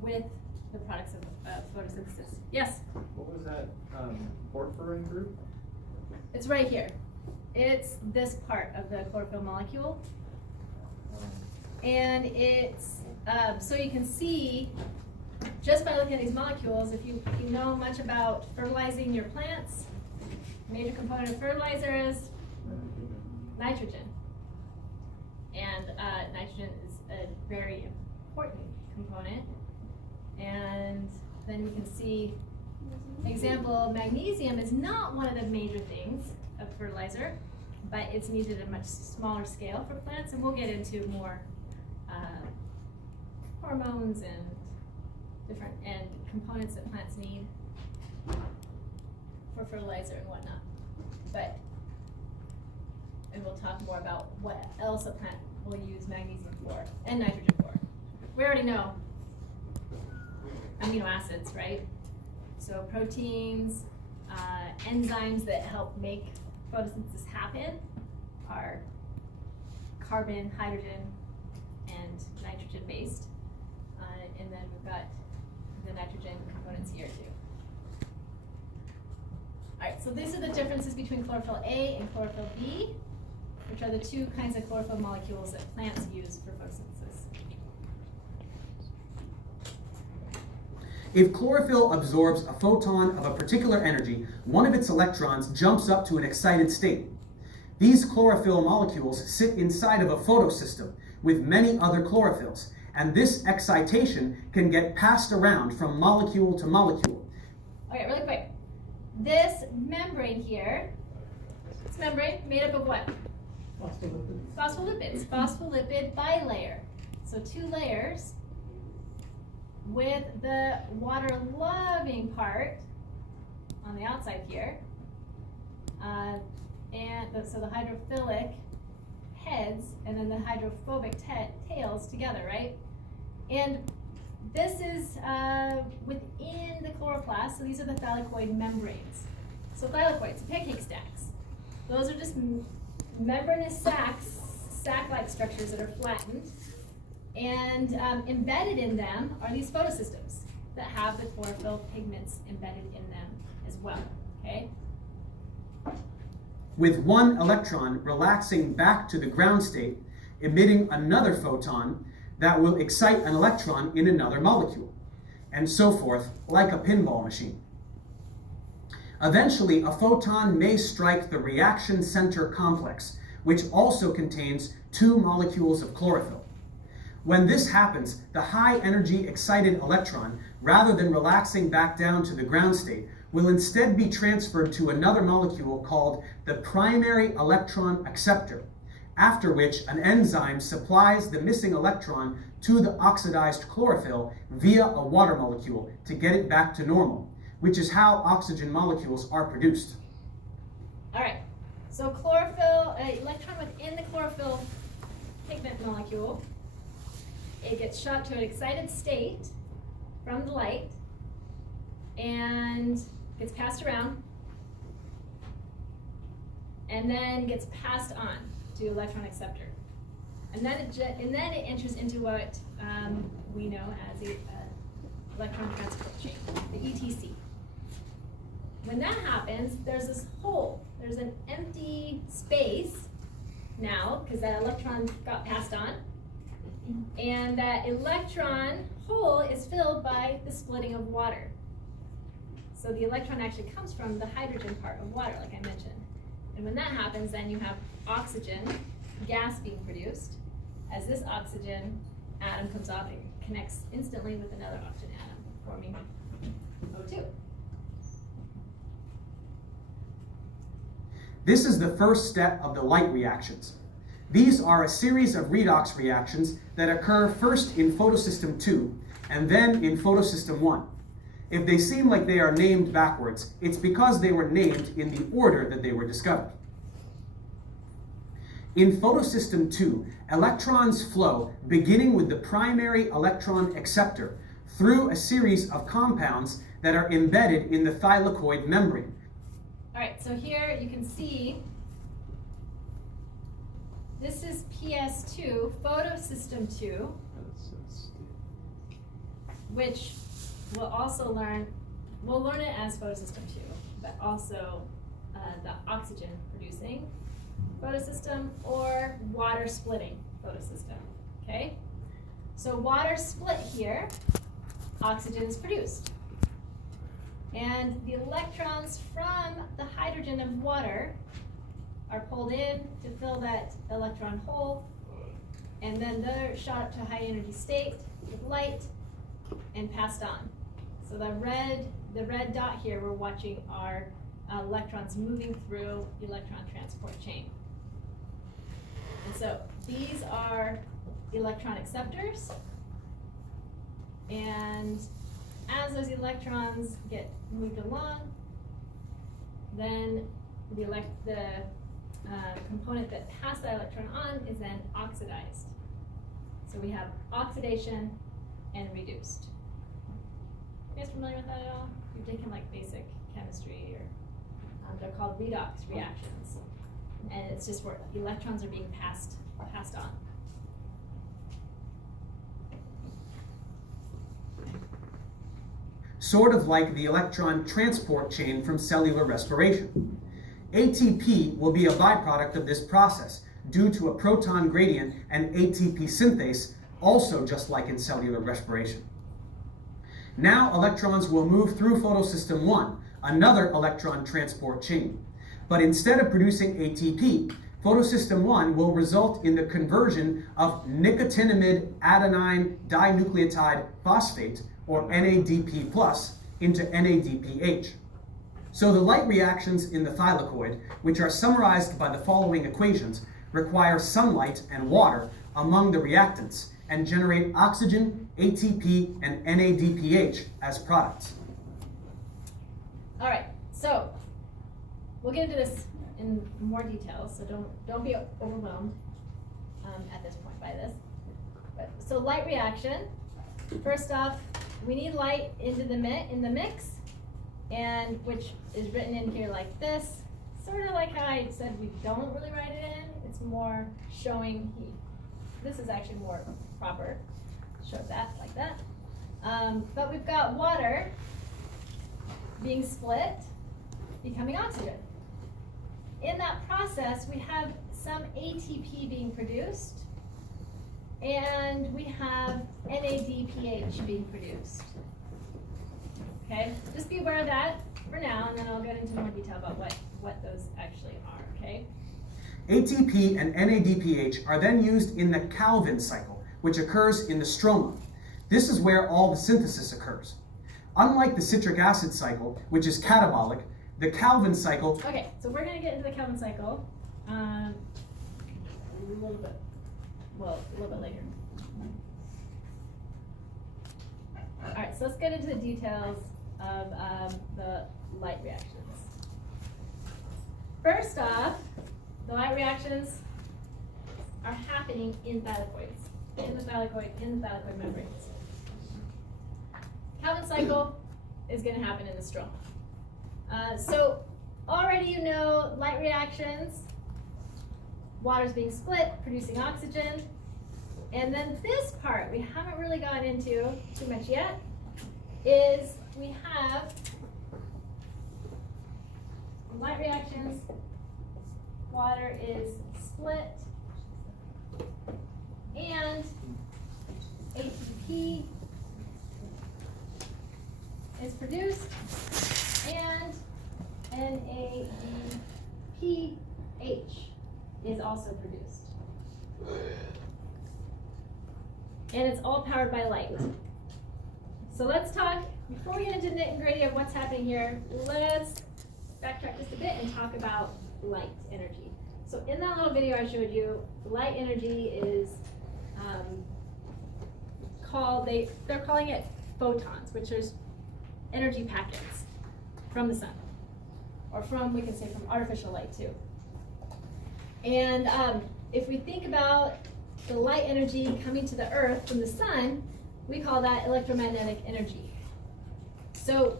with the products of photosynthesis. Yes? What was that porphyrin group? It's right here. It's this part of the chlorophyll molecule. And it's, so you can see, just by looking at these molecules, if you know much about fertilizing your plants, major component of fertilizer is nitrogen. And nitrogen is a very important component. And then you can see example, magnesium is not one of the major things of fertilizer, but it's needed at a much smaller scale for plants, and we'll get into more hormones and different components that plants need for fertilizer and whatnot. And we'll talk more about what else a plant will use magnesium for and nitrogen for. We already know amino acids, right? So proteins, enzymes that help make photosynthesis happen are carbon, hydrogen, and nitrogen based. And then we've got the nitrogen components here too. All right, so these are the differences between chlorophyll A and chlorophyll B, which are the 2 kinds of chlorophyll molecules that plants use for photosynthesis. If chlorophyll absorbs a photon of a particular energy, one of its electrons jumps up to an excited state. These chlorophyll molecules sit inside of a photosystem with many other chlorophylls, and this excitation can get passed around from molecule to molecule. Okay, really quick. This membrane here, This membrane made up of what? Phospholipids. Phospholipids. Phospholipid bilayer. So 2 layers with the water-loving part on the outside here. So the hydrophilic heads and then the hydrophobic tails together, right? And this is within the chloroplast, so these are the thylakoid membranes. So thylakoids, pancake stacks. Those are just membranous sac-like structures that are flattened. And embedded in them are these photosystems that have the chlorophyll pigments embedded in them as well, okay? With one electron relaxing back to the ground state, emitting another photon that will excite an electron in another molecule, and so forth, like a pinball machine. Eventually, a photon may strike the reaction center complex, which also contains 2 molecules of chlorophyll. When this happens, the high energy excited electron, rather than relaxing back down to the ground state, will instead be transferred to another molecule called the primary electron acceptor, after which an enzyme supplies the missing electron to the oxidized chlorophyll via a water molecule to get it back to normal, which is how oxygen molecules are produced. All right, so chlorophyll, electron within the chlorophyll pigment molecule, it gets shot to an excited state from the light and gets passed around and then gets passed on to electron acceptor. And then it enters into what we know as the electron transport chain, the ETC. When that happens, there's this hole. There's an empty space now because that electron got passed on. And that electron hole is filled by the splitting of water. So the electron actually comes from the hydrogen part of water, like I mentioned. And when that happens, then you have oxygen gas being produced. As this oxygen atom comes off, it connects instantly with another oxygen atom, forming O2. This is the first step of the light reactions. These are a series of redox reactions that occur first in photosystem 2 and then in photosystem 1. If they seem like they are named backwards, it's because they were named in the order that they were discovered. In photosystem 2, electrons flow beginning with the primary electron acceptor through a series of compounds that are embedded in the thylakoid membrane. All right, so here you can see this is PS2, photosystem 2, which we'll also we'll learn it as photosystem 2, but also the oxygen producing photosystem or water splitting photosystem, okay? So water split here, oxygen is produced. And the electrons from the hydrogen of water are pulled in to fill that electron hole, and then they're shot up to a high energy state with light and passed on. So the red dot here we're watching are electrons moving through the electron transport chain. And so these are electron acceptors, and as those electrons get moved along, then the component that passed that electron on is then oxidized. So we have oxidation and reduced. You guys familiar with that at all? You've taken like basic chemistry, or they're called redox reactions, and it's just where electrons are being passed on. Sort of like the electron transport chain from cellular respiration. ATP will be a byproduct of this process due to a proton gradient and ATP synthase, also just like in cellular respiration. Now electrons will move through photosystem 1, another electron transport chain. But instead of producing ATP, photosystem 1 will result in the conversion of nicotinamide adenine dinucleotide phosphate, or NADP+, into NADPH. So the light reactions in the thylakoid, which are summarized by the following equations, require sunlight and water among the reactants and generate oxygen, ATP, and NADPH as products. All right, so we'll get into this in more detail, so don't be overwhelmed at this point by this. So light reaction. First off, we need light into the mix, and which is written in here like this. Sort of like how I said we don't really write it in. It's more showing heat. This is actually more proper. Show that like that. But we've got water being split, becoming oxygen. In that process, we have some ATP being produced, and we have NADPH being produced. Okay, just be aware of that for now, and then I'll get into more detail about what those actually are, okay? ATP and NADPH are then used in the Calvin cycle, which occurs in the stroma. This is where all the synthesis occurs. Unlike the citric acid cycle, which is catabolic, the Calvin cycle... Okay, so we're going to get into the Calvin cycle a little bit later. All right, so let's get into the details of the light reactions. First off, the light reactions are happening in thylakoids, in the thylakoid membranes. Calvin cycle is going to happen in the stroma. So already you know light reactions, water's being split, producing oxygen. And then this part we haven't really gone into too much yet is we have light reactions, water is split, and ATP is produced, and NADPH is also produced. And it's all powered by light. So let's talk, before we get into the nitty-gritty of what's happening here, let's backtrack just a bit and talk about light energy. So in that little video I showed you, light energy is they're calling it photons, which is energy packets from the sun. Or we can say from artificial light too. And if we think about the light energy coming to the earth from the sun, we call that electromagnetic energy. So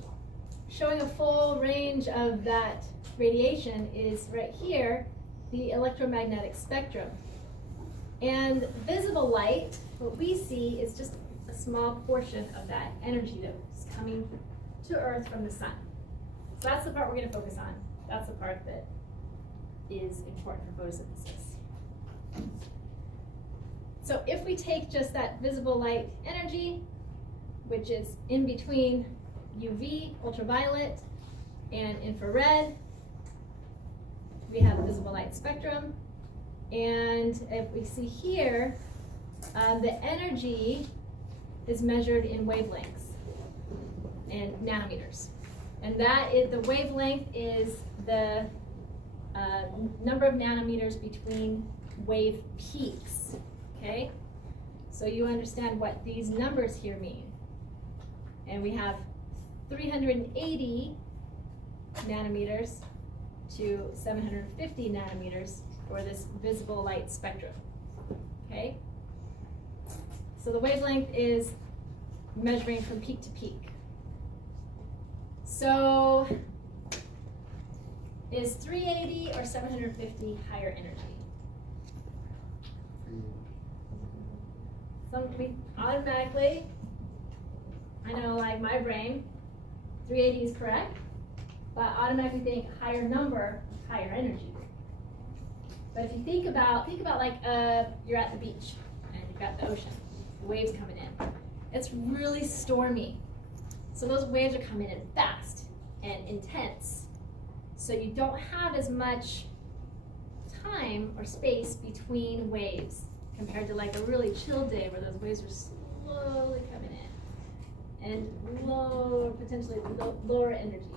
showing a full range of that radiation is right here, the electromagnetic spectrum. And visible light, what we see is just a small portion of that energy that's coming to earth from the sun. So that's the part we're going to focus on. That's the part that is important for photosynthesis. So if we take just that visible light energy, which is in between UV, ultraviolet, and infrared, we have a visible light spectrum. And if we see here, the energy is measured in wavelengths and nanometers. And that is, the wavelength is the number of nanometers between wave peaks. Okay, so you understand what these numbers here mean. And we have 380 nanometers to 750 nanometers for this visible light spectrum. Okay, so the wavelength is measuring from peak to peak. So is 380 or 750 higher energy? We automatically, I know like my brain, 380 is correct, but I automatically think higher number, higher energy. But if you think about like you're at the beach and you've got the ocean, the waves coming in. It's really stormy. So those waves are coming in fast and intense. So you don't have as much time or space between waves compared to like a really chill day where those waves are slowly coming in and potentially lower energy.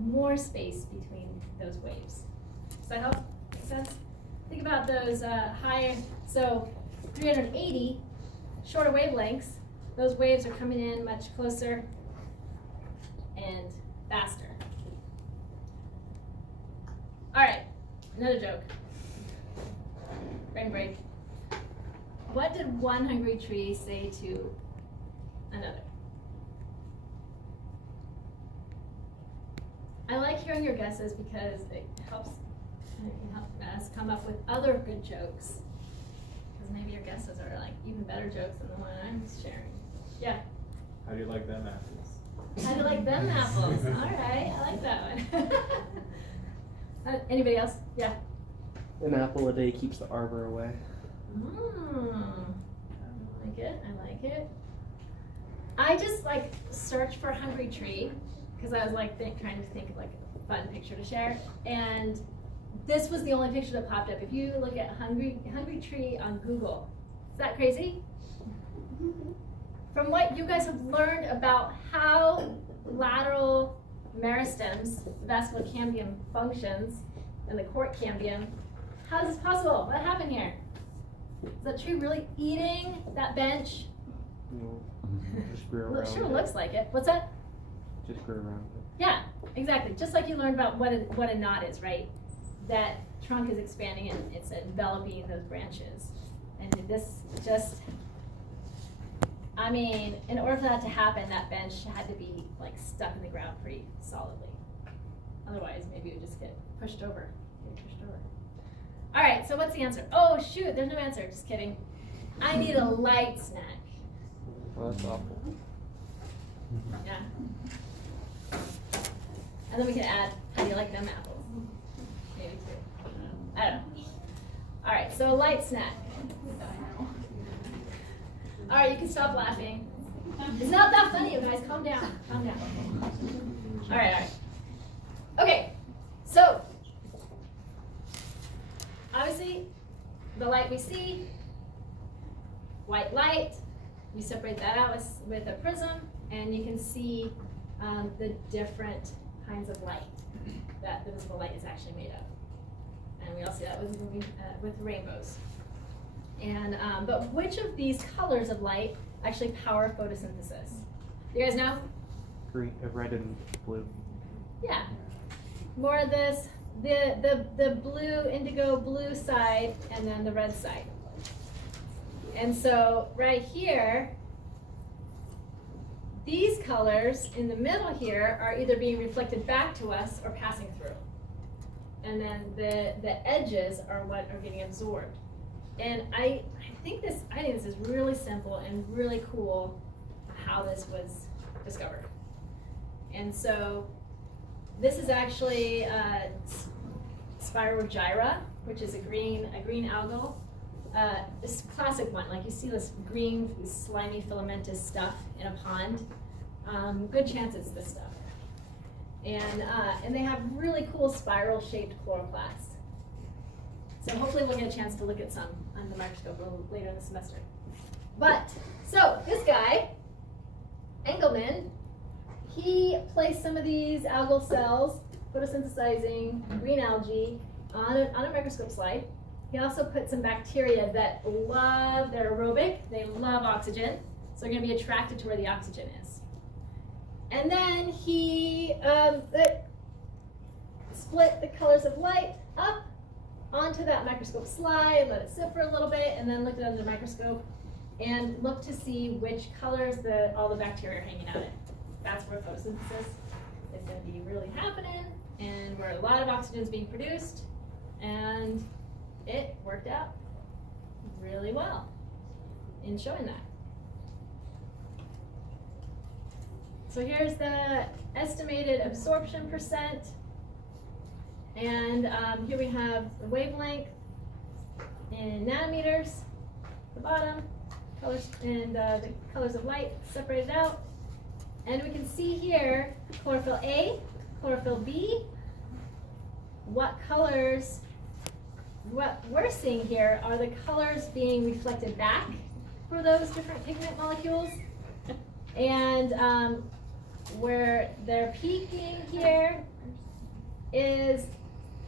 more space between those waves. Does that help? Make sense? Think about those higher, so 380, shorter wavelengths, those waves are coming in much closer and faster. All right, another joke. Brain break. What did one hungry tree say to another? I like hearing your guesses because it can help us come up with other good jokes. Because maybe your guesses are like even better jokes than the one I'm sharing. Yeah. How do you like them apples? How do you like them apples? All right, I like that one. Anybody else? Yeah. An apple a day keeps the arbor away. I like it. I like it. I just like search for hungry tree because I was like trying to think of like a fun picture to share, and this was the only picture that popped up. If you look at hungry tree on Google, is that crazy? From what you guys have learned about how lateral meristems, the vascular cambium functions, and the court cambium, how is this possible? What happened here? Is that tree really eating that bench? No, just grew Well, around it sure it. looks like it. What's that? Just grew around it. Yeah, exactly. Just like you learned about what a knot is, right? That trunk is expanding and it's enveloping those branches. And this just, I mean, in order for that to happen, that bench had to be like stuck in the ground pretty solidly. Otherwise, maybe it would just get pushed over. All right, so what's the answer? Oh, shoot, there's no answer. Just kidding. I need a light snack. Well, that's awful. Yeah. And then we can add, how do you like them apples? Maybe two. I don't know. All right, so a light snack. All right, you can stop laughing. It's not that funny, you guys. Calm down. Calm down. All right. Okay, so obviously the light we see, white light, you separate that out with a prism, and you can see the different kinds of light that the visible light is actually made of. And we all see that with rainbows. And but which of these colors of light actually power photosynthesis? You guys know? Green, red and blue. Yeah. More of this, the blue, indigo blue side, and then the red side. And so right here, these colors in the middle here are either being reflected back to us or passing through. And then the edges are what are getting absorbed. And I think this is really simple and really cool how this was discovered. And so this is actually Spirogyra, which is a green algal. This classic one, like you see this green, slimy, filamentous stuff in a pond. Good chance it's this stuff. And they have really cool spiral-shaped chloroplasts. So hopefully we'll get a chance to look at some on the microscope a little later in the semester. But, so this guy, Engelmann, he placed some of these algal cells, photosynthesizing green algae, on a microscope slide. He also put some bacteria that they're aerobic, they love oxygen, so they're going to be attracted to where the oxygen is. And then he split the colors of light up onto that microscope slide, let it sit for a little bit, and then looked at it under the microscope and looked to see which colors all the bacteria are hanging out in. That's where photosynthesis is going to be really happening, and where a lot of oxygen is being produced, and it worked out really well in showing that. So here's the estimated absorption percent, and here we have the wavelength in nanometers at the bottom, colors and the colors of light separated out. And we can see here chlorophyll A, chlorophyll B, what we're seeing here are the colors being reflected back for those different pigment molecules. And where they're peaking here is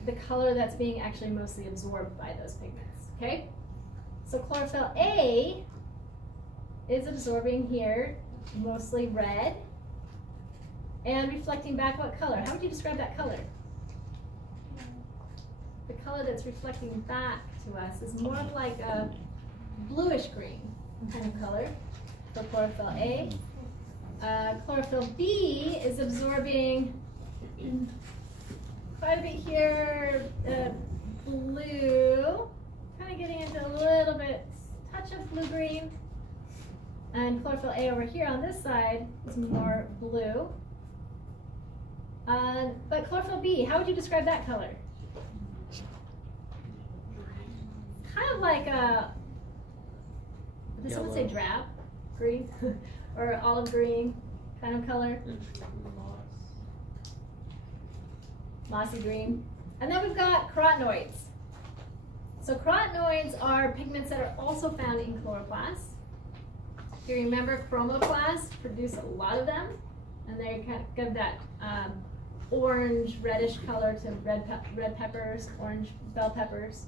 the color that's being actually mostly absorbed by those pigments, okay? So chlorophyll A is absorbing here mostly red and reflecting back what color? How would you describe that color? The color that's reflecting back to us is more of like a bluish green kind of color for chlorophyll A. Chlorophyll B is absorbing quite a bit here, blue, kind of getting into a little bit, touch of blue-green. And chlorophyll A over here on this side is more blue. But chlorophyll B, how would you describe that color? Kind of like a, did someone say drab? Green? Or olive green kind of color? Mossy green. And then we've got carotenoids. So carotenoids are pigments that are also found in chloroplasts. If you remember, chromoplasts produce a lot of them, and they kind of give that orange, reddish color to red peppers, orange bell peppers.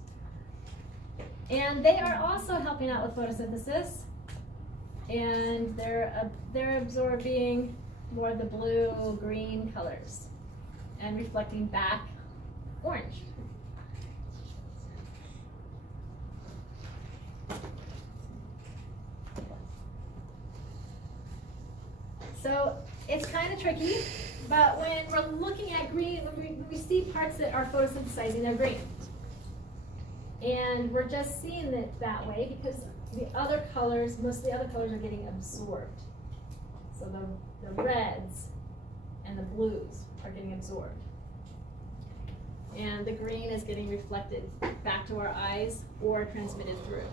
And they are also helping out with photosynthesis, and they're absorbing more of the blue, green colors and reflecting back orange. So it's kind of tricky, but when we're looking at green, when we see parts that are photosynthesizing, they're green. And we're just seeing it that way because the other colors, most of the other colors are getting absorbed. So the reds and the blues are getting absorbed. And the green is getting reflected back to our eyes or transmitted through.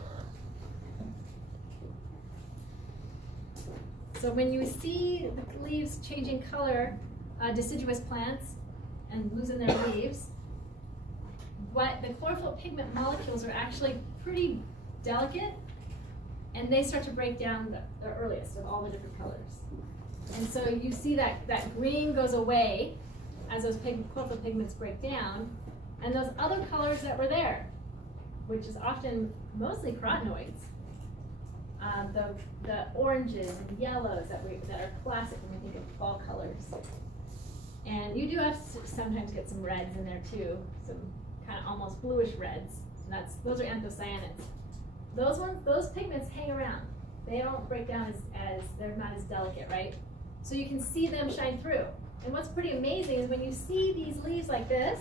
So when you see the leaves changing color, deciduous plants, and losing their leaves, what the chlorophyll pigment molecules are actually pretty delicate, and they start to break down the earliest of all the different colors. And so you see that green goes away as those chlorophyll pigments break down, and those other colors that were there, which is often mostly carotenoids, the oranges and yellows that are classic when we think of fall colors. And you do have to sometimes get some reds in there too, some kind of almost bluish reds. And those are anthocyanins. Those pigments hang around. They don't break down as they're not as delicate, right? So you can see them shine through. And what's pretty amazing is when you see these leaves like this,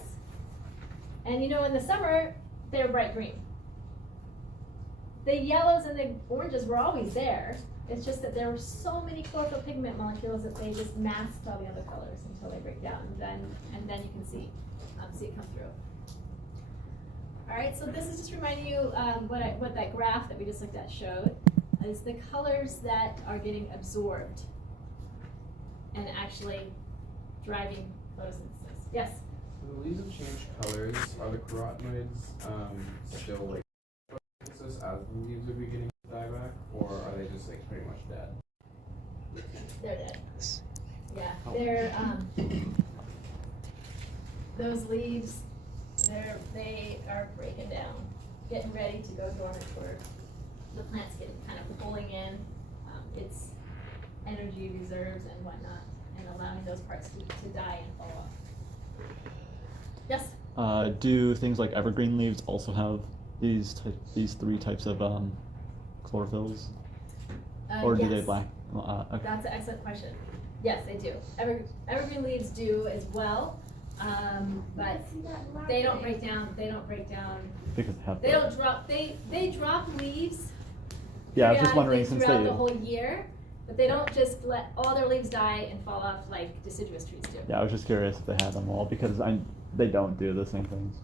and you know in the summer, they're bright green. The yellows and the oranges were always there. It's just that there were so many chlorophyll pigment molecules that they just masked all the other colors until they break down, and then you can see it come through. All right, so this is just reminding you what that graph that we just looked at showed is the colors that are getting absorbed and actually driving photosynthesis. Yes? So the leaves have changed colors. Are the carotenoids still like photosynthesis as the leaves are beginning to die back, or are they just like pretty much dead? They're dead. Yeah, they're those leaves. They are breaking down, getting ready to go dormant for the plants getting kind of pulling in its energy reserves and whatnot, and allowing those parts to die and fall off. Yes? Do things like evergreen leaves also have these three types of chlorophylls, or do they Yes. lack? Okay. That's an excellent question. Yes, they do. Evergreen leaves do as well, but they don't break down. They don't break down. Because they have. They don't drop. They drop leaves. Yeah, I was just wondering since throughout they. the whole year, but they don't just let all their leaves die and fall off like deciduous trees do. Yeah, I was just curious if they had them all because they don't do the same things.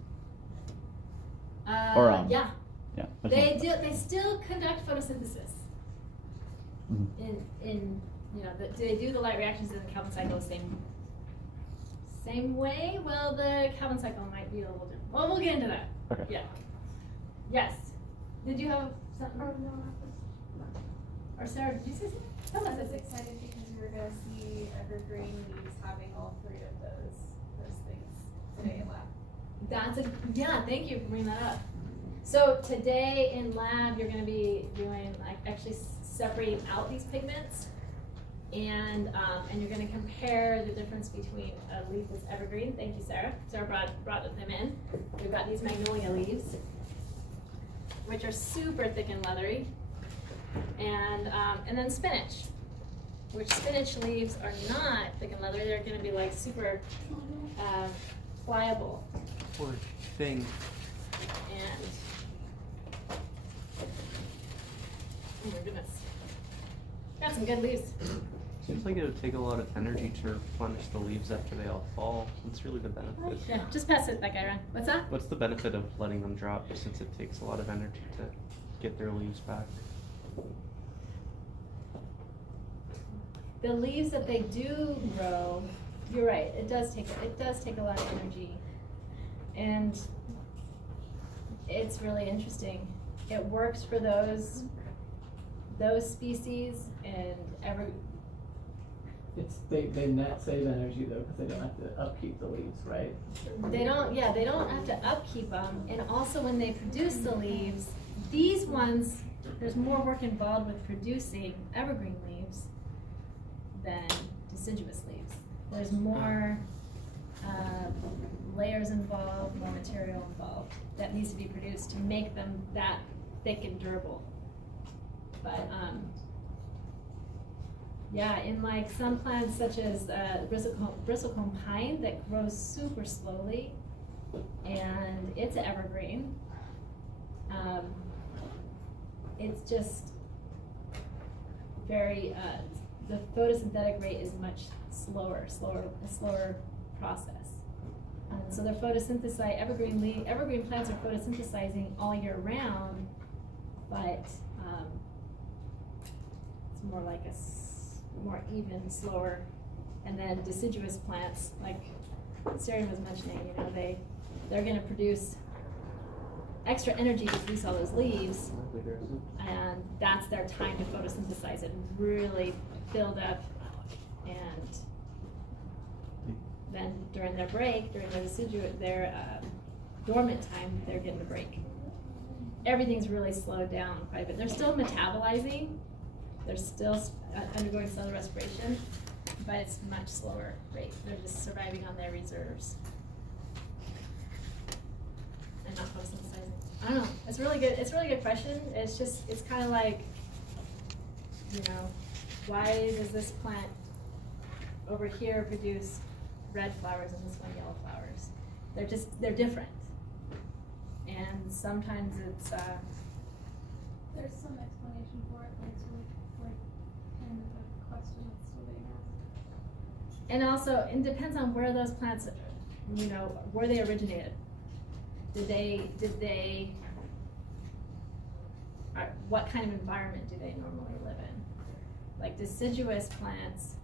Yeah. Yeah. They do. They still conduct photosynthesis. Mhm. In they do the light reactions in the Calvin cycle same way. Well, the Calvin cycle might be a little different. Well, we'll get into that. Okay. Yeah. Yes. Did you have something? Or Sarah, did you say something? I was excited because we were gonna see evergreen leaves having all three of those things today in lab. Yeah, thank you for bringing that up. So today in lab, you're gonna be doing, like, actually separating out these pigments. And you're gonna compare the difference between a leaf that's evergreen. Thank you, Sarah. Sarah brought them in. We've got these magnolia leaves, which are super thick and leathery. And then spinach, which spinach leaves are not thick and leathery. They're gonna be like super pliable. Poor thing. And oh my goodness, got some good leaves. Seems like it would take a lot of energy to replenish the leaves after they all fall. What's really the benefit? Yeah, just pass it that guy around. What's that? What's the benefit of letting them drop since it takes a lot of energy to get their leaves back? The leaves that they do grow, you're right, it does take a lot of energy. And it's really interesting. It works for those species and They net save energy though because they don't have to upkeep the leaves, right? they don't have to upkeep them. And also when they produce the leaves, these ones, there's more work involved with producing evergreen leaves than deciduous leaves. There's more layers involved, more material involved that needs to be produced to make them that thick and durable. But yeah, in like some plants such as bristlecone pine that grows super slowly, and it's evergreen. It's just very the photosynthetic rate is much a slower process. So they're photosynthesizing. Evergreen plants are photosynthesizing all year round, but it's more like more even, slower. And then deciduous plants, like Sarah was mentioning, you know, they're going to produce extra energy to produce all those leaves, and that's their time to photosynthesize it and really build up. And then during their break, during their dormant time, they're getting a break. Everything's really slowed down quite a bit. They're still metabolizing. They're still undergoing cellular respiration, but it's much slower rate. They're just surviving on their reserves and not photosynthesizing. I don't know. It's really good. It's a really good question. It's kind of like, you know, why does this plant over here produce red flowers and this one yellow flowers? They're different. And sometimes it's There's some explanation for it, but it's really like kind of a question that's still being asked. and also it depends on where those plants, you know, where they originated. Did they what kind of environment do they normally live in? Like deciduous plants,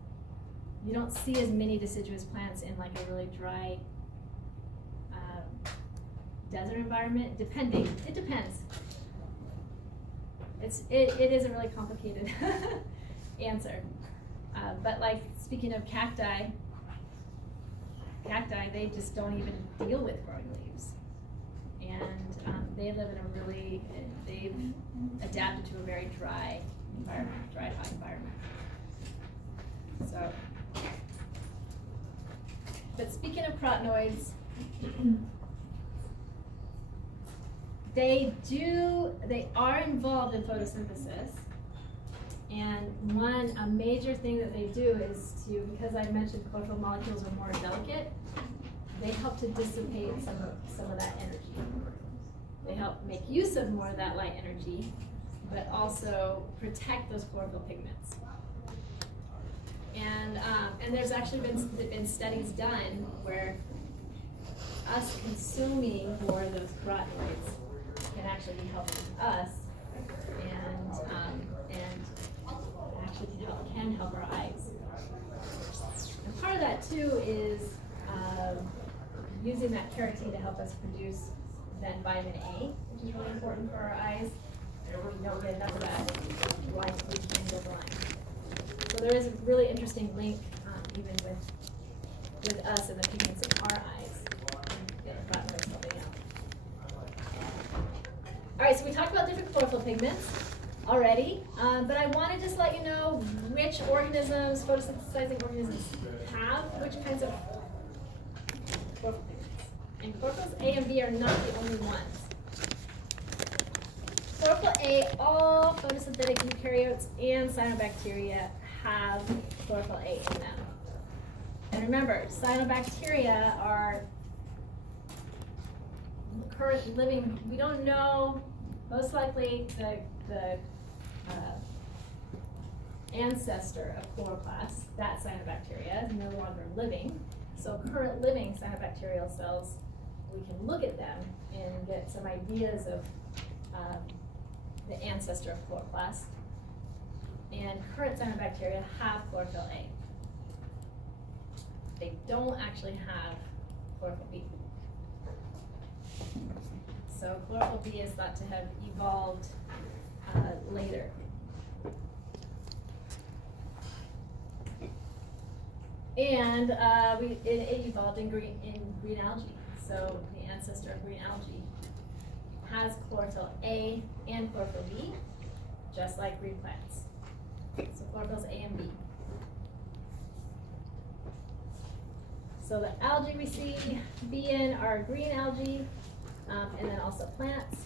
you don't see as many deciduous plants in like a really dry desert environment. It depends. It is a really complicated answer. But like speaking of cacti, they just don't even deal with growing leaves. And they live in they've adapted to a very dry environment, hot environment. So, but speaking of carotenoids, they are involved in photosynthesis. And a major thing that they do is because I mentioned chlorophyll molecules are more delicate, they help to dissipate some of that energy. They help make use of more of that light energy, but also protect those chlorophyll pigments. And there's actually been studies done where us consuming more of those carotenoids can actually be helping us, and actually can help our eyes. And part of that too is using that carotene to help us produce then vitamin A, which is really important for our eyes. or we don't get enough of that light to reach the end of the line. So there is a really interesting link, even with us and the pigments in our eyes. Yeah, that knows something else. All right, so we talked about different chlorophyll pigments already, but I want to just let you know which organisms, photosynthesizing organisms, have which kinds of chlorophyll pigments. And chlorophyll A and B are not the only ones. Chlorophyll A, all photosynthetic eukaryotes and cyanobacteria have chlorophyll A in them. And remember, cyanobacteria are current living, we don't know, most likely the ancestor of chloroplasts, that cyanobacteria, is no longer living. So current living cyanobacterial cells, we can look at them and get some ideas of the ancestor of chloroplasts. And current cyanobacteria have chlorophyll A. They don't actually have chlorophyll B. So chlorophyll B is thought to have evolved later. And it evolved in green algae. So the ancestor of green algae has chlorophyll A and chlorophyll B, just like green plants. So chlorophyll's A and B. So the algae we see B in are green algae, and then also plants.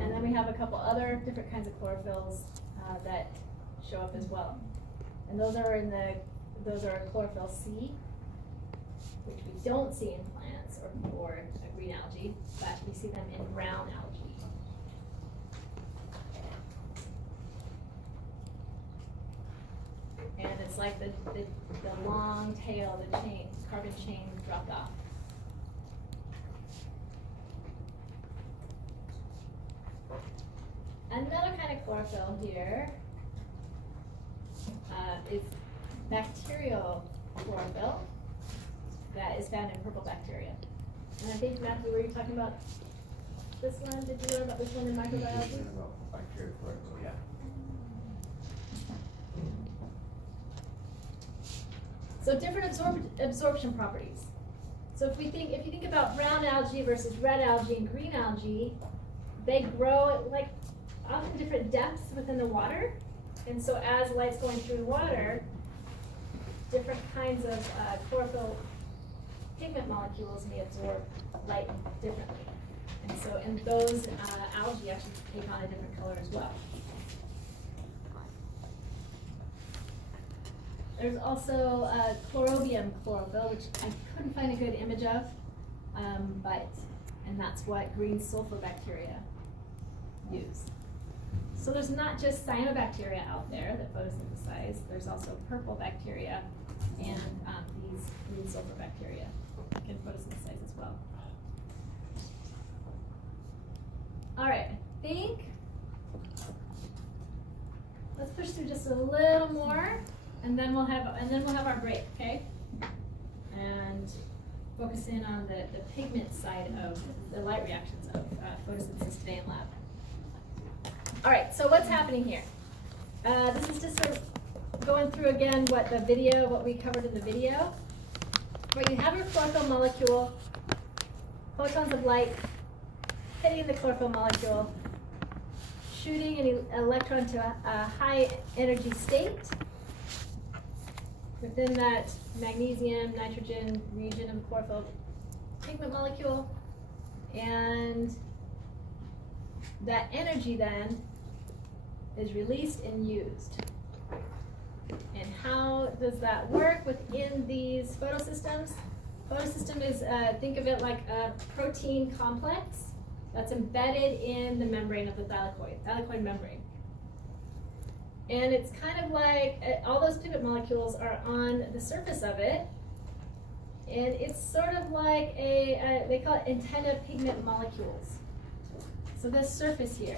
And then we have a couple other different kinds of chlorophylls that show up as well. And those are chlorophyll C, which we don't see in plants or green algae, but we see them in brown algae. And it's like the long tail, the chain, carbon chain dropped off. Another kind of chlorophyll here is bacterial chlorophyll that is found in purple bacteria. And I think, Matthew, were you talking about this one? Did you learn about this one in microbiology? Bacterial chlorophyll, yeah. So different absorption properties. So if you think about brown algae versus red algae and green algae, they grow at like often different depths within the water. And so as light's going through the water, different kinds of chlorophyll pigment molecules may absorb light differently. And so in those algae actually take on a different color as well. There's also chlorobium chlorophyll, which I couldn't find a good image of, and that's what green sulfur bacteria use. So there's not just cyanobacteria out there that photosynthesize, there's also purple bacteria and these green sulfur bacteria can photosynthesize as well. All right, I think, let's push through just a little more. And then we'll have our break, okay? And focus in on the pigment side of the light reactions of photosynthesis today in lab. All right, so what's happening here? This is just sort of going through again what we covered in the video. Where you have your chlorophyll molecule, photons of light hitting the chlorophyll molecule, shooting an electron to a high energy state. Within that magnesium, nitrogen region of the chlorophyll pigment molecule, and that energy then is released and used. And how does that work within these photosystems? Photosystem is, think of it like a protein complex that's embedded in the membrane of the thylakoid membrane. And it's kind of like all those pigment molecules are on the surface of it. And it's sort of like they call it antenna pigment molecules. So this surface here,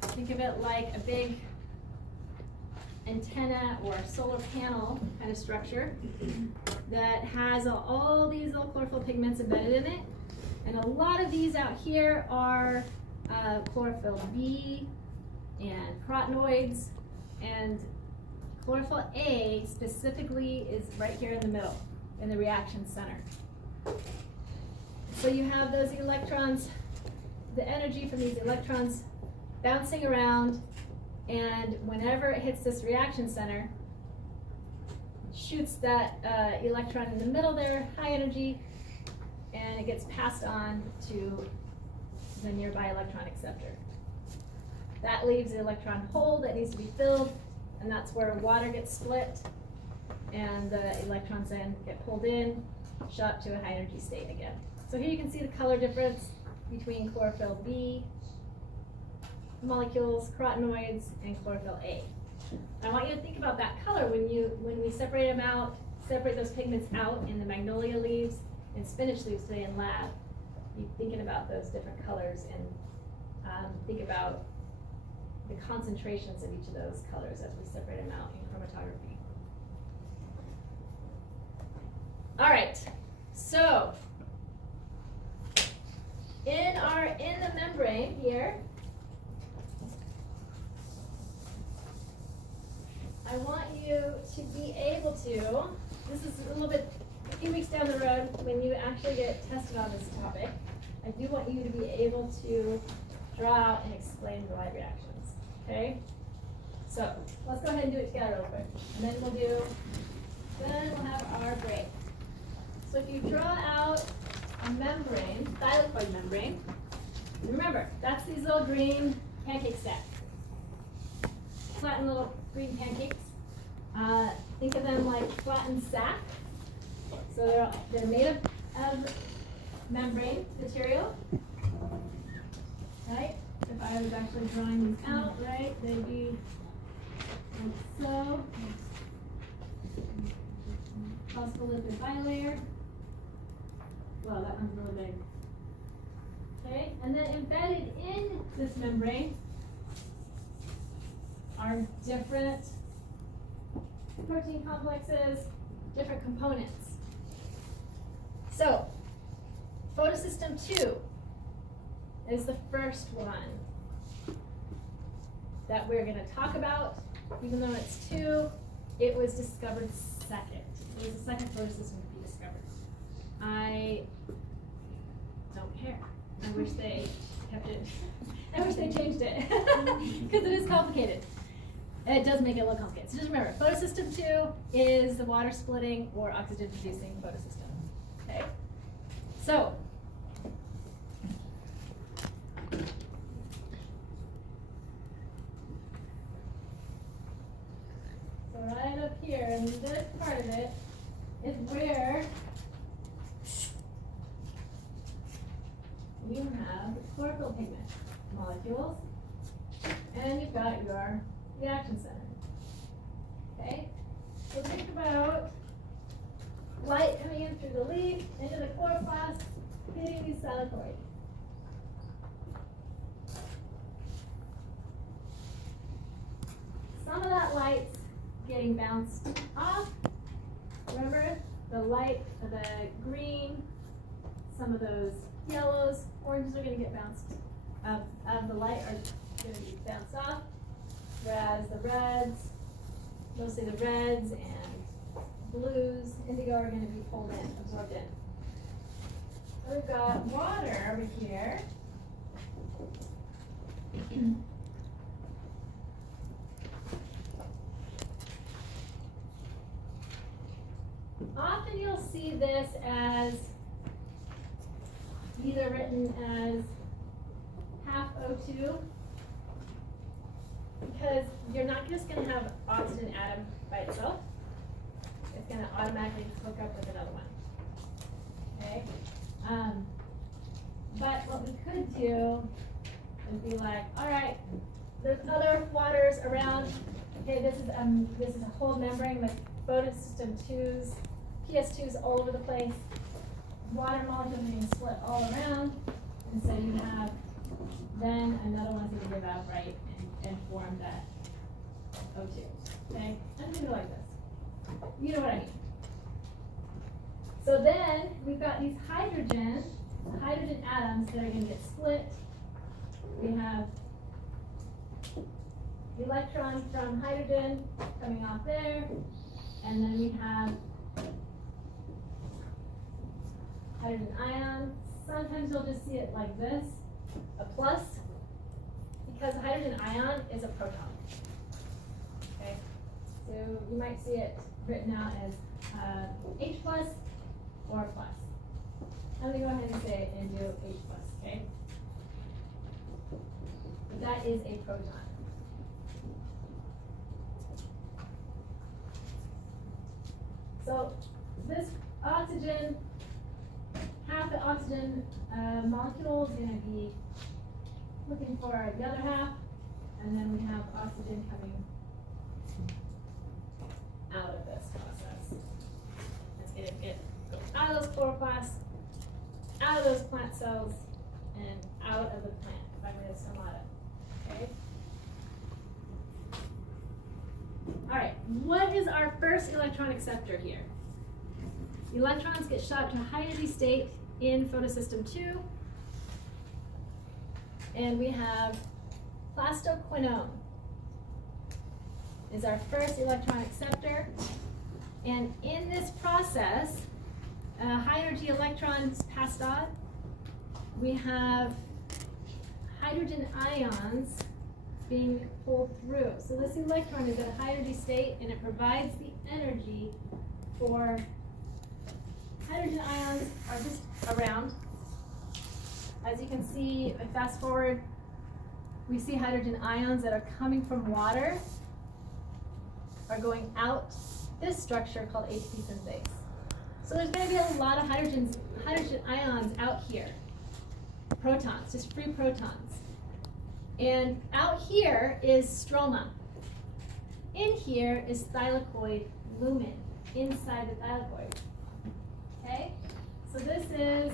think of it like a big antenna or solar panel kind of structure that has all these little chlorophyll pigments embedded in it. And a lot of these out here are chlorophyll B and carotenoids, and chlorophyll A specifically is right here in the middle, in the reaction center. So you have those electrons, the energy from these electrons bouncing around, and whenever it hits this reaction center, shoots that electron in the middle there, high energy, and it gets passed on to the nearby electron acceptor. That leaves the electron hole that needs to be filled, and that's where water gets split, and the electrons then get pulled in, shot to a high energy state again. So here you can see the color difference between chlorophyll B molecules, carotenoids, and chlorophyll A. I want you to think about that color when we separate them out, separate those pigments out in the magnolia leaves and spinach leaves today in lab. You're thinking about those different colors and think about the concentrations of each of those colors as we separate them out in chromatography. All right, so in the membrane here, I want you to be able to, this is a few weeks down the road when you actually get tested on this topic, I do want you to be able to draw out and explain the light reactions, okay? So, let's go ahead and do it together real quick. And then we'll have our break. So if you draw out a membrane, thylakoid membrane, remember, that's these little green pancake stacks. Flattened little green pancakes. Think of them like flattened sack. So they're made of membrane material, right? If I was actually drawing these out, right, they'd be like so. Phospholipid bilayer. Well, that one's really big. Okay, and then embedded in this membrane are different protein complexes, different components. So, photosystem 2 is the first one that we're going to talk about. Even though it's 2, it was discovered second. It was the second photosystem to be discovered. I don't care. I wish they kept it. I wish they changed it because it is complicated. It does make it look complicated. So just remember, photosystem 2 is the water splitting or oxygen producing photosystem. Okay? So, right up here in this part of it is where you have chlorophyll pigment molecules, and you've got your reaction center. Okay? So think about light coming in through the leaf into the chloroplast, hitting these thylakoids. Some of that light's getting bounced off. Remember, the light, the green, some of those yellows, oranges are going to get bounced out of the light, are going to be bounced off, whereas the reds, mostly the reds and blues, indigo are going to be pulled in, absorbed in. We've got water over here. Often you'll see this as either written as half O2, because you're not just going to have oxygen atom by itself. It's going to automatically hook up with another one. Okay? But what we could do is be like, all right, there's other waters around. Okay, this is a whole membrane with photosystem 2s, PS2s all over the place. Water molecules being split all around, and so you have then another one's going to give out, right, and form that O2. Okay, I'm going to do like this. You know what I mean. So then we've got these hydrogen atoms that are going to get split we have the electron from hydrogen coming off there, and then we have hydrogen ion. Sometimes you'll just see it like this, a plus, because a hydrogen ion is a proton. Okay, so you might see it written out as H plus or plus. I'm gonna go ahead and say it and do H plus, okay? But that is a proton. So this oxygen, half the oxygen molecule is going to be looking for the other half, and then we have oxygen coming out of this process. It goes out of those chloroplasts, out of those plant cells, and out of the plant by way of stomata. Okay? Alright, what is our first electron acceptor here? Electrons get shot up to a high energy state in photosystem 2. And we have plastoquinone is our first electron acceptor. And in this process, high energy electrons passed on. We have hydrogen ions being pulled through. So this electron is at a high energy state, and it provides the energy for hydrogen ions are just around. As you can see, if I fast forward, we see hydrogen ions that are coming from water are going out this structure called HP synthase. So there's going to be a lot of hydrogen ions out here. Protons, just free protons. And out here is stroma. In here is thylakoid lumen, inside the thylakoid. Okay? So this is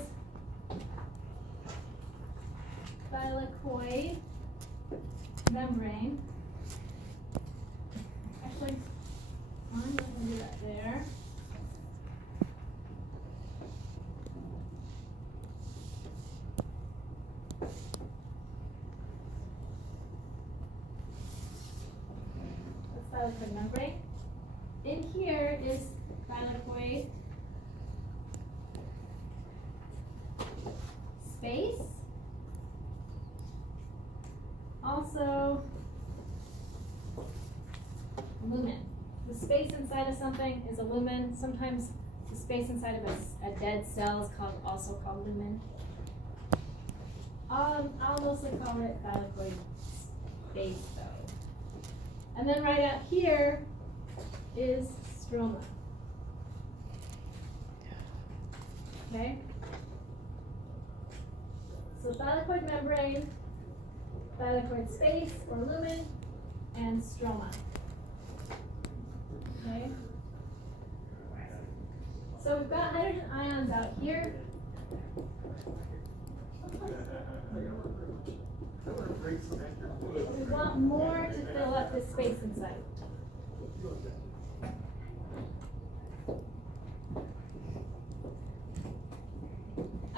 thylakoid membrane. Actually, I'm going to do that there. Thylakoid membrane. In here is thylakoid space. Also, lumen. The space inside of something is a lumen. Sometimes the space inside of a dead cell is also called lumen. I'll mostly call it thylakoid space though. And then right out here is stroma. Okay? So thylakoid membrane, thylakoid space or lumen, and stroma. Okay? So we've got hydrogen ions out here. We want more to fill up this space inside.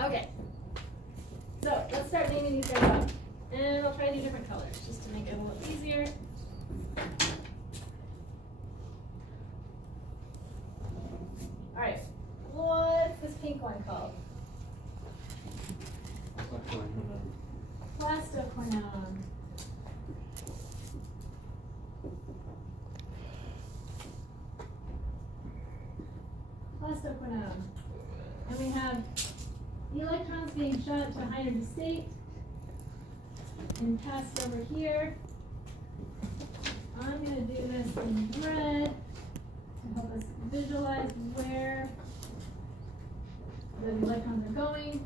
Okay. So let's start naming these guys up. And we'll try to do different colors just to make it a little easier. Alright. What's this pink one called? Plastoquinone. Plastoquinone. And we have the electrons being shot to a high energy state and passed over here. I'm going to do this in red to help us visualize where the electrons are going.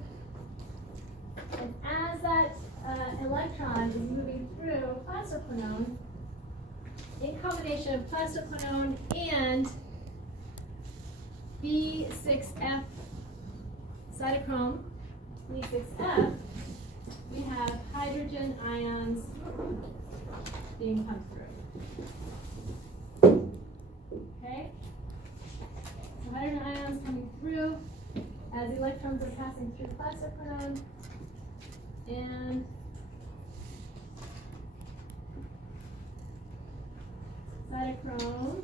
And as that electron is moving through plastoquinone, in combination of plastoquinone and B6F cytochrome, B6F, we have hydrogen ions being pumped through. Okay? So hydrogen ions coming through as electrons are passing through plastoquinone, and cytochrome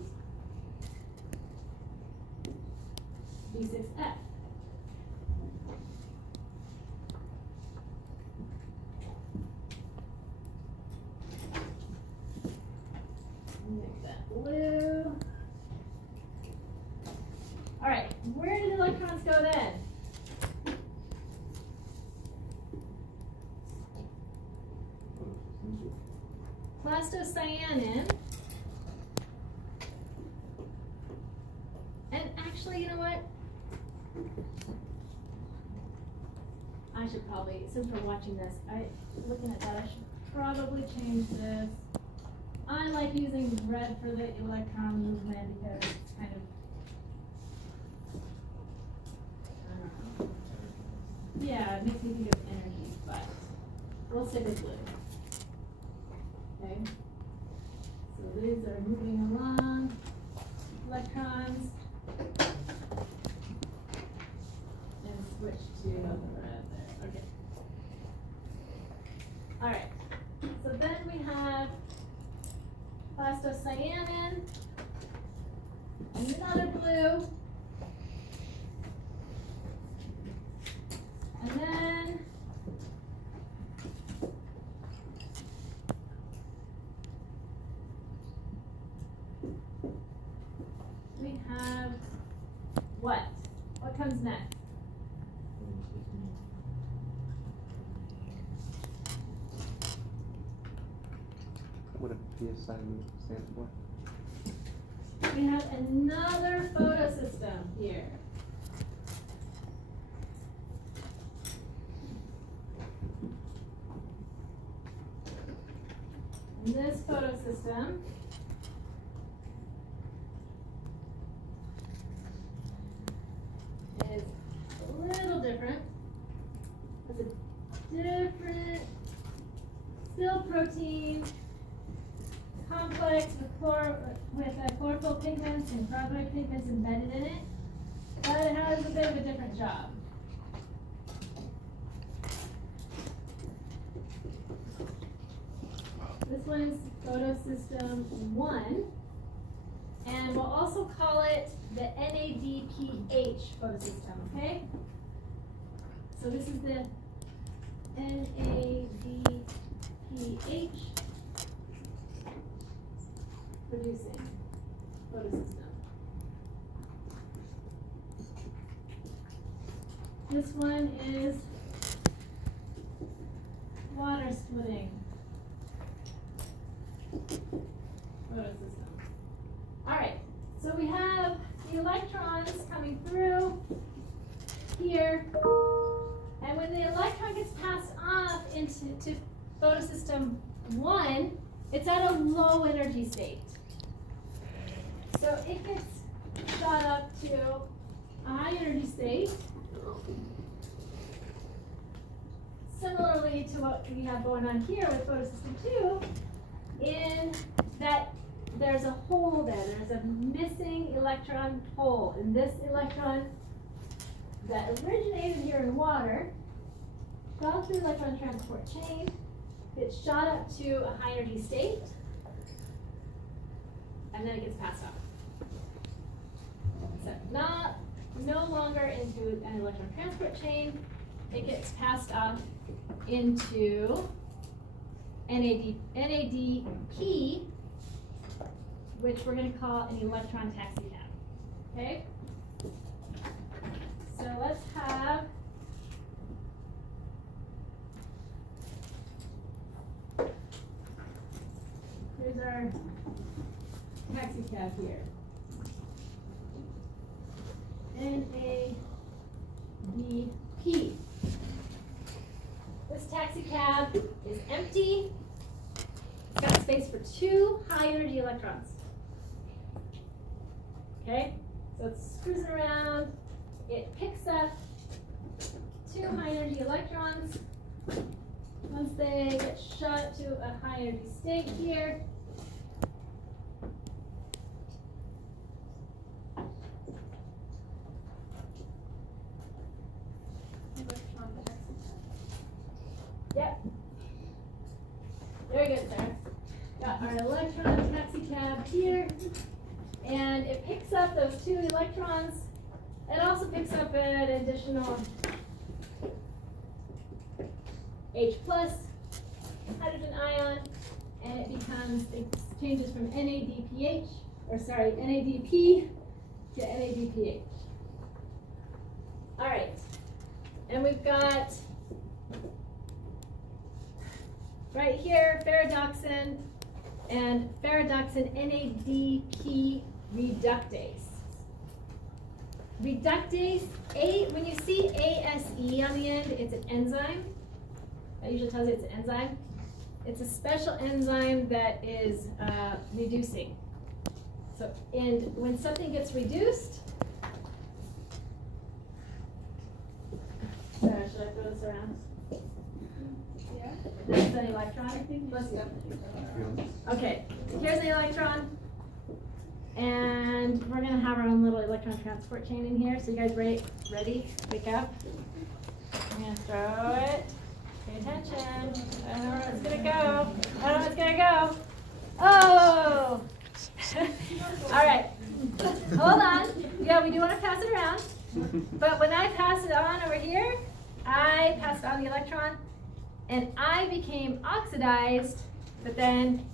B6F. Make that blue. All right, where do the electrons go then? Plastocyanin. And actually, you know what? I should probably, since we're watching this, looking at that, I should probably change this. I like using red for the electron movement because it's kind of, I don't know. Yeah, it makes me think of energy, but we'll stick with blue. Okay. So these are moving along, electrons. And switch to the red there. Okay. All right. So then we have plastocyanin, another blue, and then we have what? What comes next? What a PSI stands for. We have another photosystem here. And this photosystem is a little different. It's a different, still protein complex with chlorophyll pigments and carotenoid pigments embedded in it, but it has a bit of a different job. This one is photosystem 1, and we'll also call it the NADPH photosystem, okay? So this is the NADPH producing photosystem. This one is water splitting photosystem. All right, so we have the electrons coming through here, and when the electron gets passed off into photosystem 1, it's at a low energy state. So it gets shot up to a high energy state, similarly to what we have going on here with photosystem 2, in that there's a hole there, there's a missing electron hole, and this electron that originated here in water fell through the electron transport chain, gets shot up to a high energy state, and then it gets passed off. So no longer into an electron transport chain, it gets passed off into NADP, which we're going to call an electron taxi cab. Okay? So let's have here's our taxi cab here. NADP. This taxi cab is empty. It's got space for 2 high energy electrons. Okay? So it's cruising around. It picks up 2 high energy electrons. Once they get shot to a high energy state here, yep. Very good, Sarah. got our electron taxi cab here, and it picks up those 2 electrons. It also picks up an additional H plus hydrogen ion, and it changes from NADPH, NADP to NADPH. All right, and we've got right here ferredoxin and ferredoxin NADP reductase. Reductase, when you see ASE on the end, it's an enzyme. That usually tells you it's an enzyme. It's a special enzyme that is reducing. So, and when something gets reduced, should I throw this around? Yeah. This is an electron. Let's go. Okay, here's the electron. And we're gonna have our own little electron transport chain in here. So you guys ready? Wake up. I'm gonna throw it. Pay attention. I don't know where it's gonna go. I don't know where it's gonna go. Oh! All right. Hold on. Yeah, we do want to pass it around. But when I pass it on over here, I passed on the electron, and I became oxidized, but then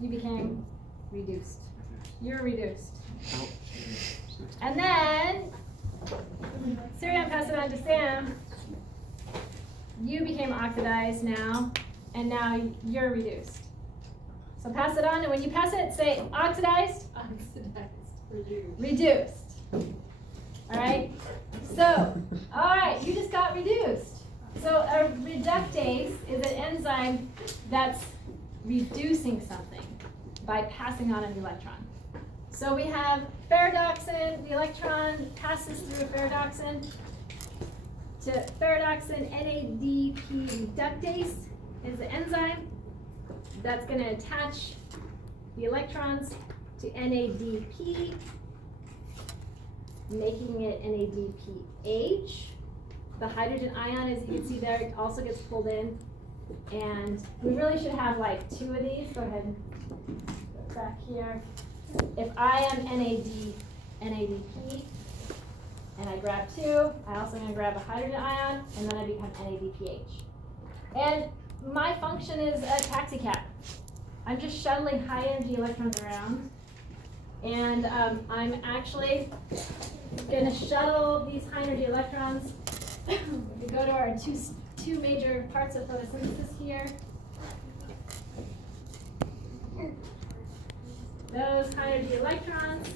you became reduced. You're reduced. And then, Sirian passed it on to Sam. You became oxidized now, and now you're reduced. So pass it on, and when you pass it, say oxidized, reduced. All right? So, all right, you just got reduced. So a reductase is an enzyme that's reducing something by passing on an electron. So we have ferredoxin, the electron passes through ferredoxin to ferredoxin NADP reductase is the enzyme that's going to attach the electrons to NADP, making it NADPH. The hydrogen ion, as you can see there, also gets pulled in. And we really should have like 2 of these. Go ahead and go back here. If I am NADP, and I grab 2, I also going to grab a hydrogen ion, and then I become NADPH. And my function is a taxi cab. I'm just shuttling high energy electrons around. And I'm actually going to shuttle these high energy electrons. We go to our two major parts of photosynthesis here. Those high energy electrons.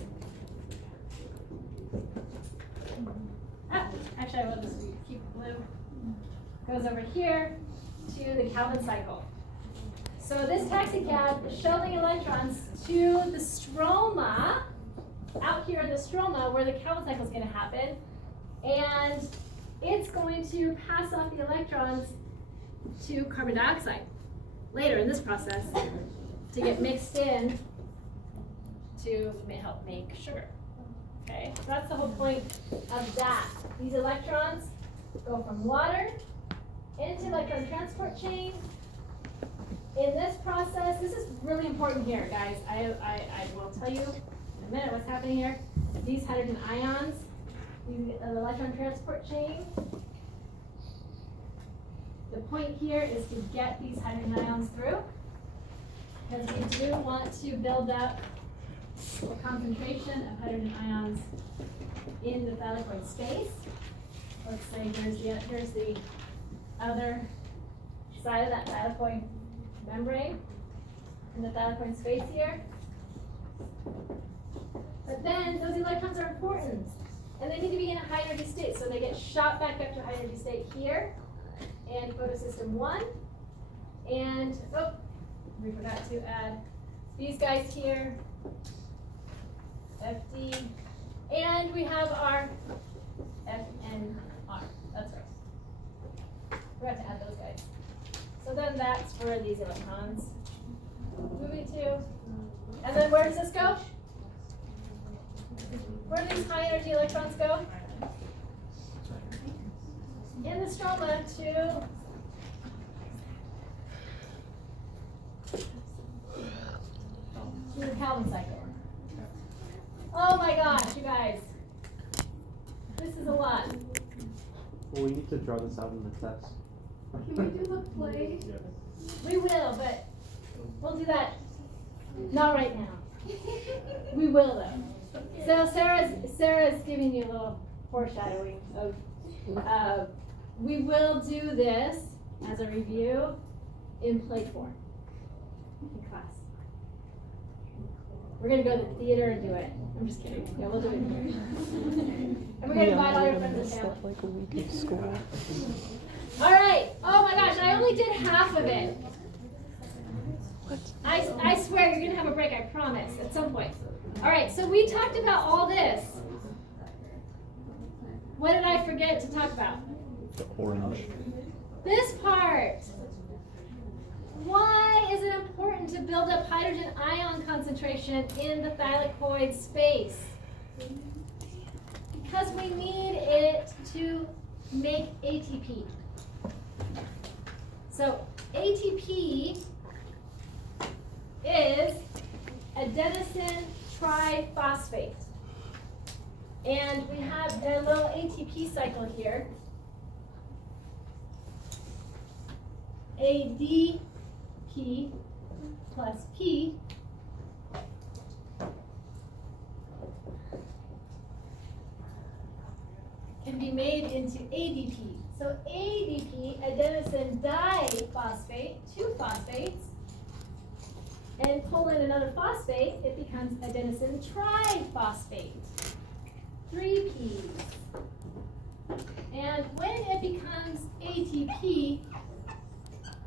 Actually, I will just keep blue. Goes over here to the Calvin cycle. So this taxicab is shuttling electrons to the stroma, out here in the stroma where the Calvin cycle is going to happen. And it's going to pass off the electrons to carbon dioxide later in this process to get mixed in to help make sugar. Okay, so that's the whole point of that. These electrons go from water into electron transport chain. In this process, this is really important here, guys. I will tell you in a minute what's happening here. These hydrogen ions, the electron transport chain. The point here is to get these hydrogen ions through, because we do want to build up the concentration of hydrogen ions in the thylakoid space. Let's say here's the other side of that thylakoid membrane in the thylakoid space here. But then those electrons are important, and they need to be in a high energy state, so they get shot back up to high energy state here in photosystem 1. And we forgot to add these guys here, FD, and we have our FNR. That's right. Forgot to add those guys. So then that's for these electrons. Moving to, and then where does this go? Where do these high energy electrons go? In the stroma to the Calvin cycle. Oh my gosh, you guys. This is a lot. Well, we need to draw this out in the test. Can we do the play? We will, but we'll do that not right now. We will though. So Sarah's giving you a little foreshadowing of we will do this as a review in play form in class. We're gonna go to the theater and do it. I'm just kidding. Yeah, we'll do it here. And we're gonna invite all your friends and family. Like a week of school. All right. Oh my gosh, I only did half of it. I swear you're gonna have a break. I promise at some point. All right. So we talked about all this. What did I forget to talk about? The orange. This part. Why is it important to build up hydrogen ion concentration in the thylakoid space? Because we need it to make ATP. So ATP is adenosine triphosphate. And we have a little ATP cycle here. ADP plus P can be made into ADP. So ADP, adenosine diphosphate, 2 phosphates, and pull in another phosphate, it becomes adenosine triphosphate, 3 Ps. And when it becomes ATP,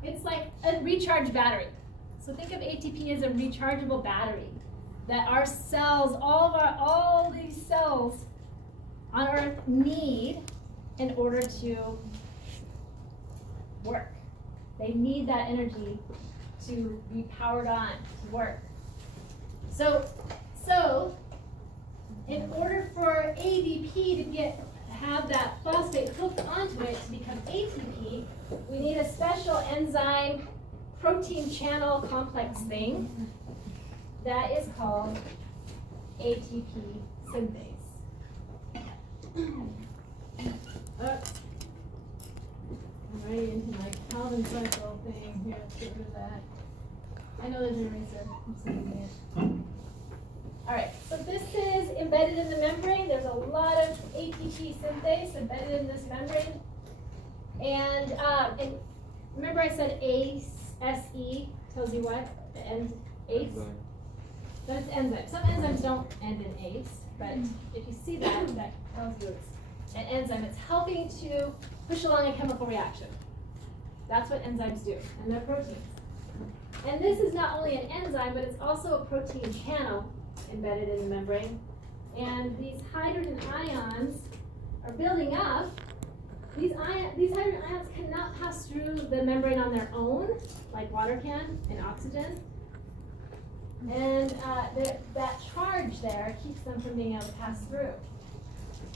it's like a recharged battery. So think of ATP as a rechargeable battery that our cells, all these cells on Earth need in order to work. They need that energy to be powered on to work. So in order for ADP to have that phosphate hooked onto it to become ATP, we need a special enzyme protein channel complex thing that is called ATP synthase. I'm right into my Calvin cycle thing here. Let's get rid of that. I know there's an eraser. I'm saving it. All right, so this is embedded in the membrane. There's a lot of ATP synthase embedded in this membrane. And remember I said ACE tells you what? The end ACE? That's enzyme. Some enzymes don't end in ACE, but if you see that, that tells you it's an enzyme. It's helping to push along a chemical reaction. That's what enzymes do, and they're proteins. And this is not only an enzyme, but it's also a protein channel embedded in the membrane. And these hydrogen ions are building up. These hydrogen ions cannot pass through the membrane on their own, like water can and oxygen. And that charge there keeps them from being able to pass through.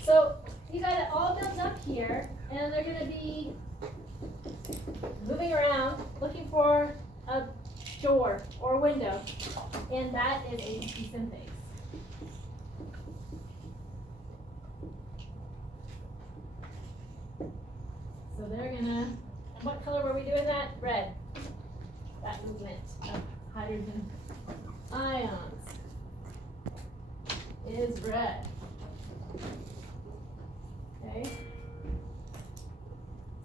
So you got it all built up here, and they're going to be moving around looking for a door or a window, and that is ATP synthase. So they're gonna, what color were we doing that? Red. That movement of hydrogen ions is red. Okay.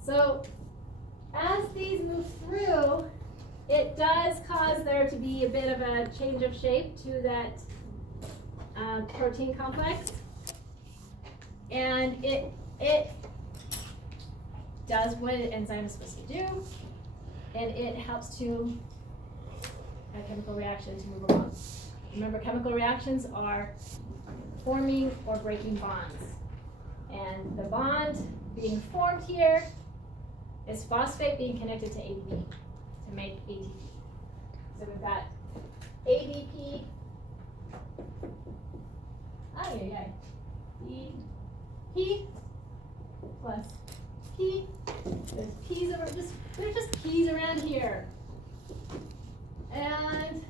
So as these move through, it does cause there to be a bit of a change of shape to that protein complex, and it does what an enzyme is supposed to do, and it helps to a chemical reaction to move along. Remember, chemical reactions are forming or breaking bonds, and the bond being formed here is phosphate being connected to ADP to make ATP. So we've got ADP, P plus P. There's P's over, there's just P's around here. And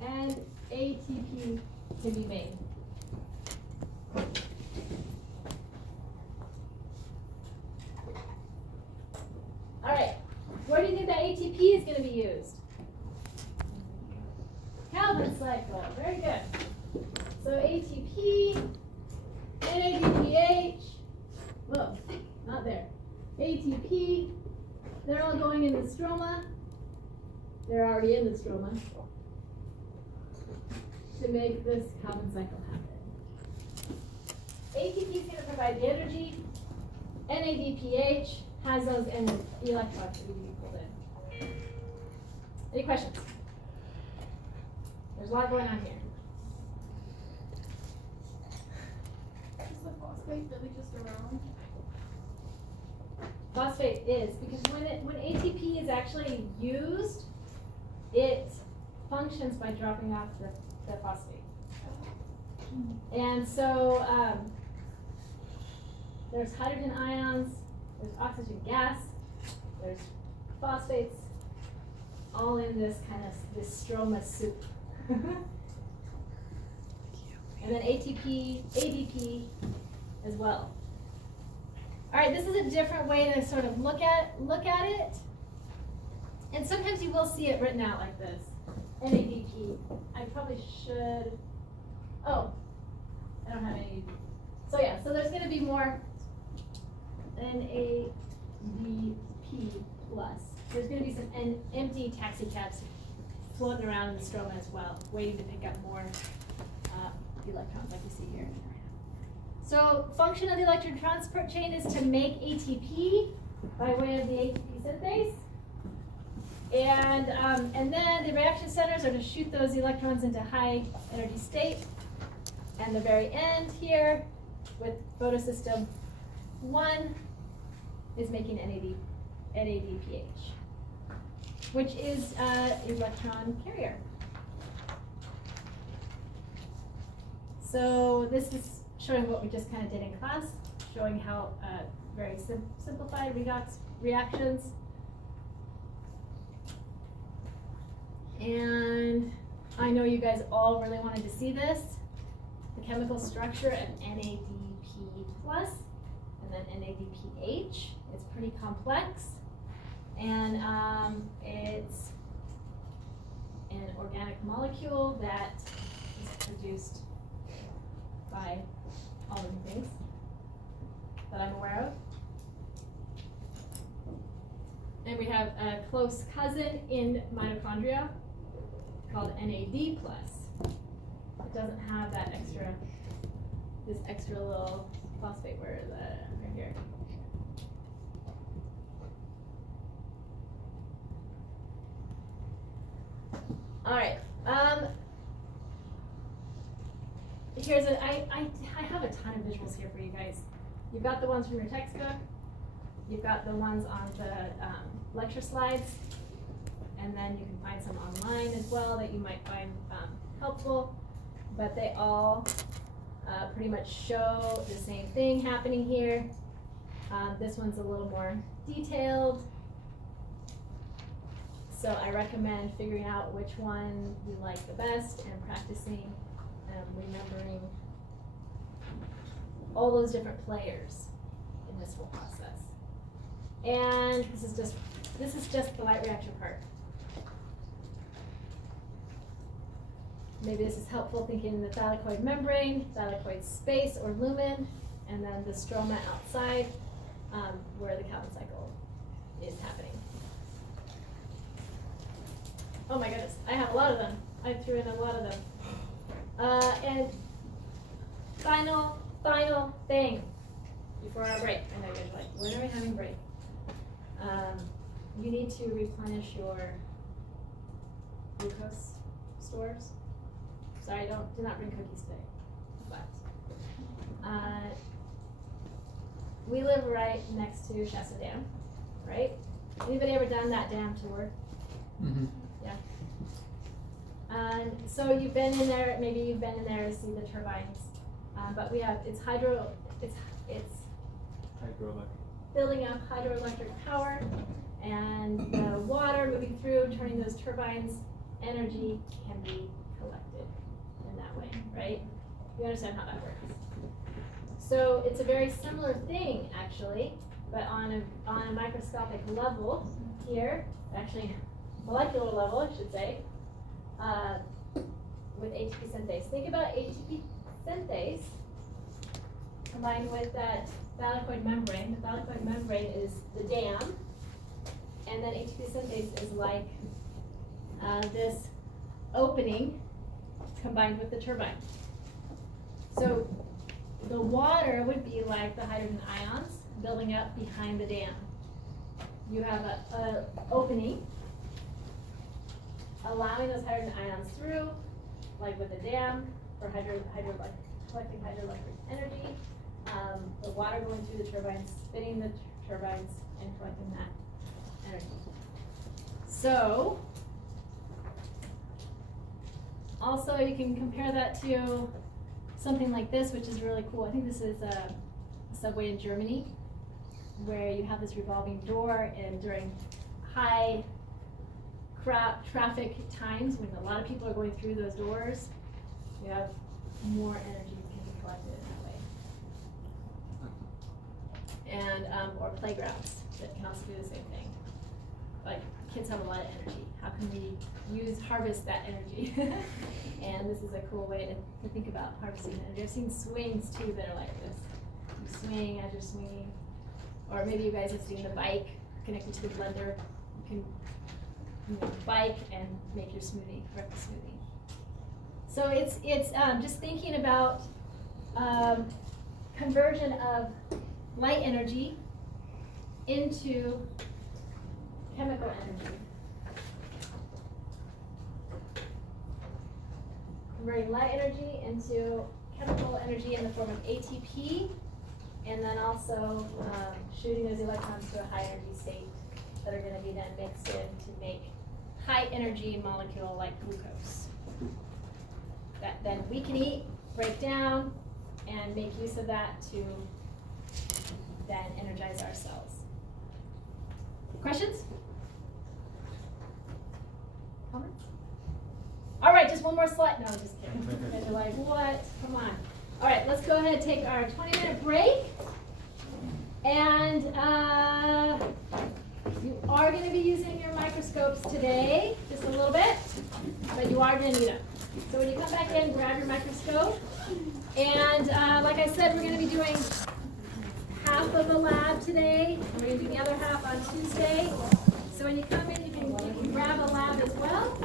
and ATP can be made. All right, where do you think that ATP is going to be used? Calvin cycle, very good. So ATP, NADPH, whoa, not there. ATP, they're all going in the stroma. They're already in the stroma to make this Calvin cycle happen. ATP is going to provide the energy. NADPH has those electrons that need to be pulled in. Any questions? There's a lot going on here. Is the phosphate really just around? Phosphate is, because when ATP is actually used, it functions by dropping off the phosphate. And so there's hydrogen ions, there's oxygen gas, there's phosphates, all in this this stroma soup. And then ATP, ADP as well. All right, this is a different way to sort of look at it. And sometimes you will see it written out like this. NADP. I probably should. Oh, I don't have any. So yeah, so there's going to be more NADP plus. There's going to be some empty taxi cabs floating around in the stroma as well, waiting to pick up more electrons like you see here. So function of the electron transport chain is to make ATP by way of the ATP synthase. And then the reaction centers are to shoot those electrons into high energy state. And the very end here with photosystem 1 is making NADPH, which is electron carrier. So this is showing what we just kind of did in class, showing how very simplified redox reactions. And I know you guys all really wanted to see this, the chemical structure of NADP plus and then NADPH. It's pretty complex, and it's an organic molecule that is produced by all the things that I'm aware of. And we have a close cousin in mitochondria called NAD+. It doesn't have that this extra little phosphate where right here. All right. Here's I have a ton of visuals here for you guys. You've got the ones from your textbook. You've got the ones on the lecture slides, and then you can find some online as well that you might find helpful. But they all pretty much show the same thing happening here. This one's a little more detailed. So I recommend figuring out which one you like the best and practicing remembering all those different players in this whole process. And this is just the light reaction part. Maybe this is helpful thinking the thylakoid membrane, thylakoid space or lumen, and then the stroma outside where the Calvin cycle is happening. Oh my goodness, I have a lot of them. I threw in a lot of them. And final thing before our break. I know you're like, when are we having break? You need to replenish your glucose stores. Sorry, do not bring cookies today. But we live right next to Shasta Dam, right? Anybody ever done that dam tour? Mm-hmm. Yeah. And so you've been in there. Maybe you've been in there to see the turbines. But we have it's hydroelectric, building up hydroelectric power, and the water moving through, turning those turbine's energy can be collected in that way, right? You understand how that works. So it's a very similar thing, actually, but on a microscopic level here, actually molecular level, I should say, with ATP synthase. Think about ATP synthase combined with that thylakoid membrane. The thylakoid membrane is the dam, and then ATP synthase is like this opening combined with the turbine. So the water would be like the hydrogen ions building up behind the dam. You have a opening allowing those hydrogen ions through, like with the dam for collecting hydroelectric energy. The water going through the turbines, spinning the turbines, and collecting that energy. So, also you can compare that to something like this, which is really cool. I think this is a subway in Germany, where you have this revolving door, and during high traffic times, when a lot of people are going through those doors, you have more energy that can be collected in that way. And or playgrounds that can also do the same thing. Like, kids have a lot of energy. How can we harvest that energy? And this is a cool way to think about harvesting energy. I've seen swings too that are like this. You swing as you're swinging. Or maybe you guys have seen the bike connected to the blender. You can bike and make your smoothie, breakfast smoothie. So it's just thinking about conversion of light energy into chemical energy. Converting light energy into chemical energy in the form of ATP, and then also shooting those electrons to a high energy state that are going to be then mixed in to make high energy molecule like glucose that then we can eat, break down, and make use of that to then energize our cells. Questions? Comments? All right, just one more slide. No, just kidding. And you're like, what? Come on. All right, let's go ahead and take our 20-minute break. And you are going to be using your microscopes today, just a little bit, but you are going to need them. So when you come back in, grab your microscope. And like I said, we're going to be doing half of the lab today. We're going to do the other half on Tuesday. So when you come in, you can grab a lab as well.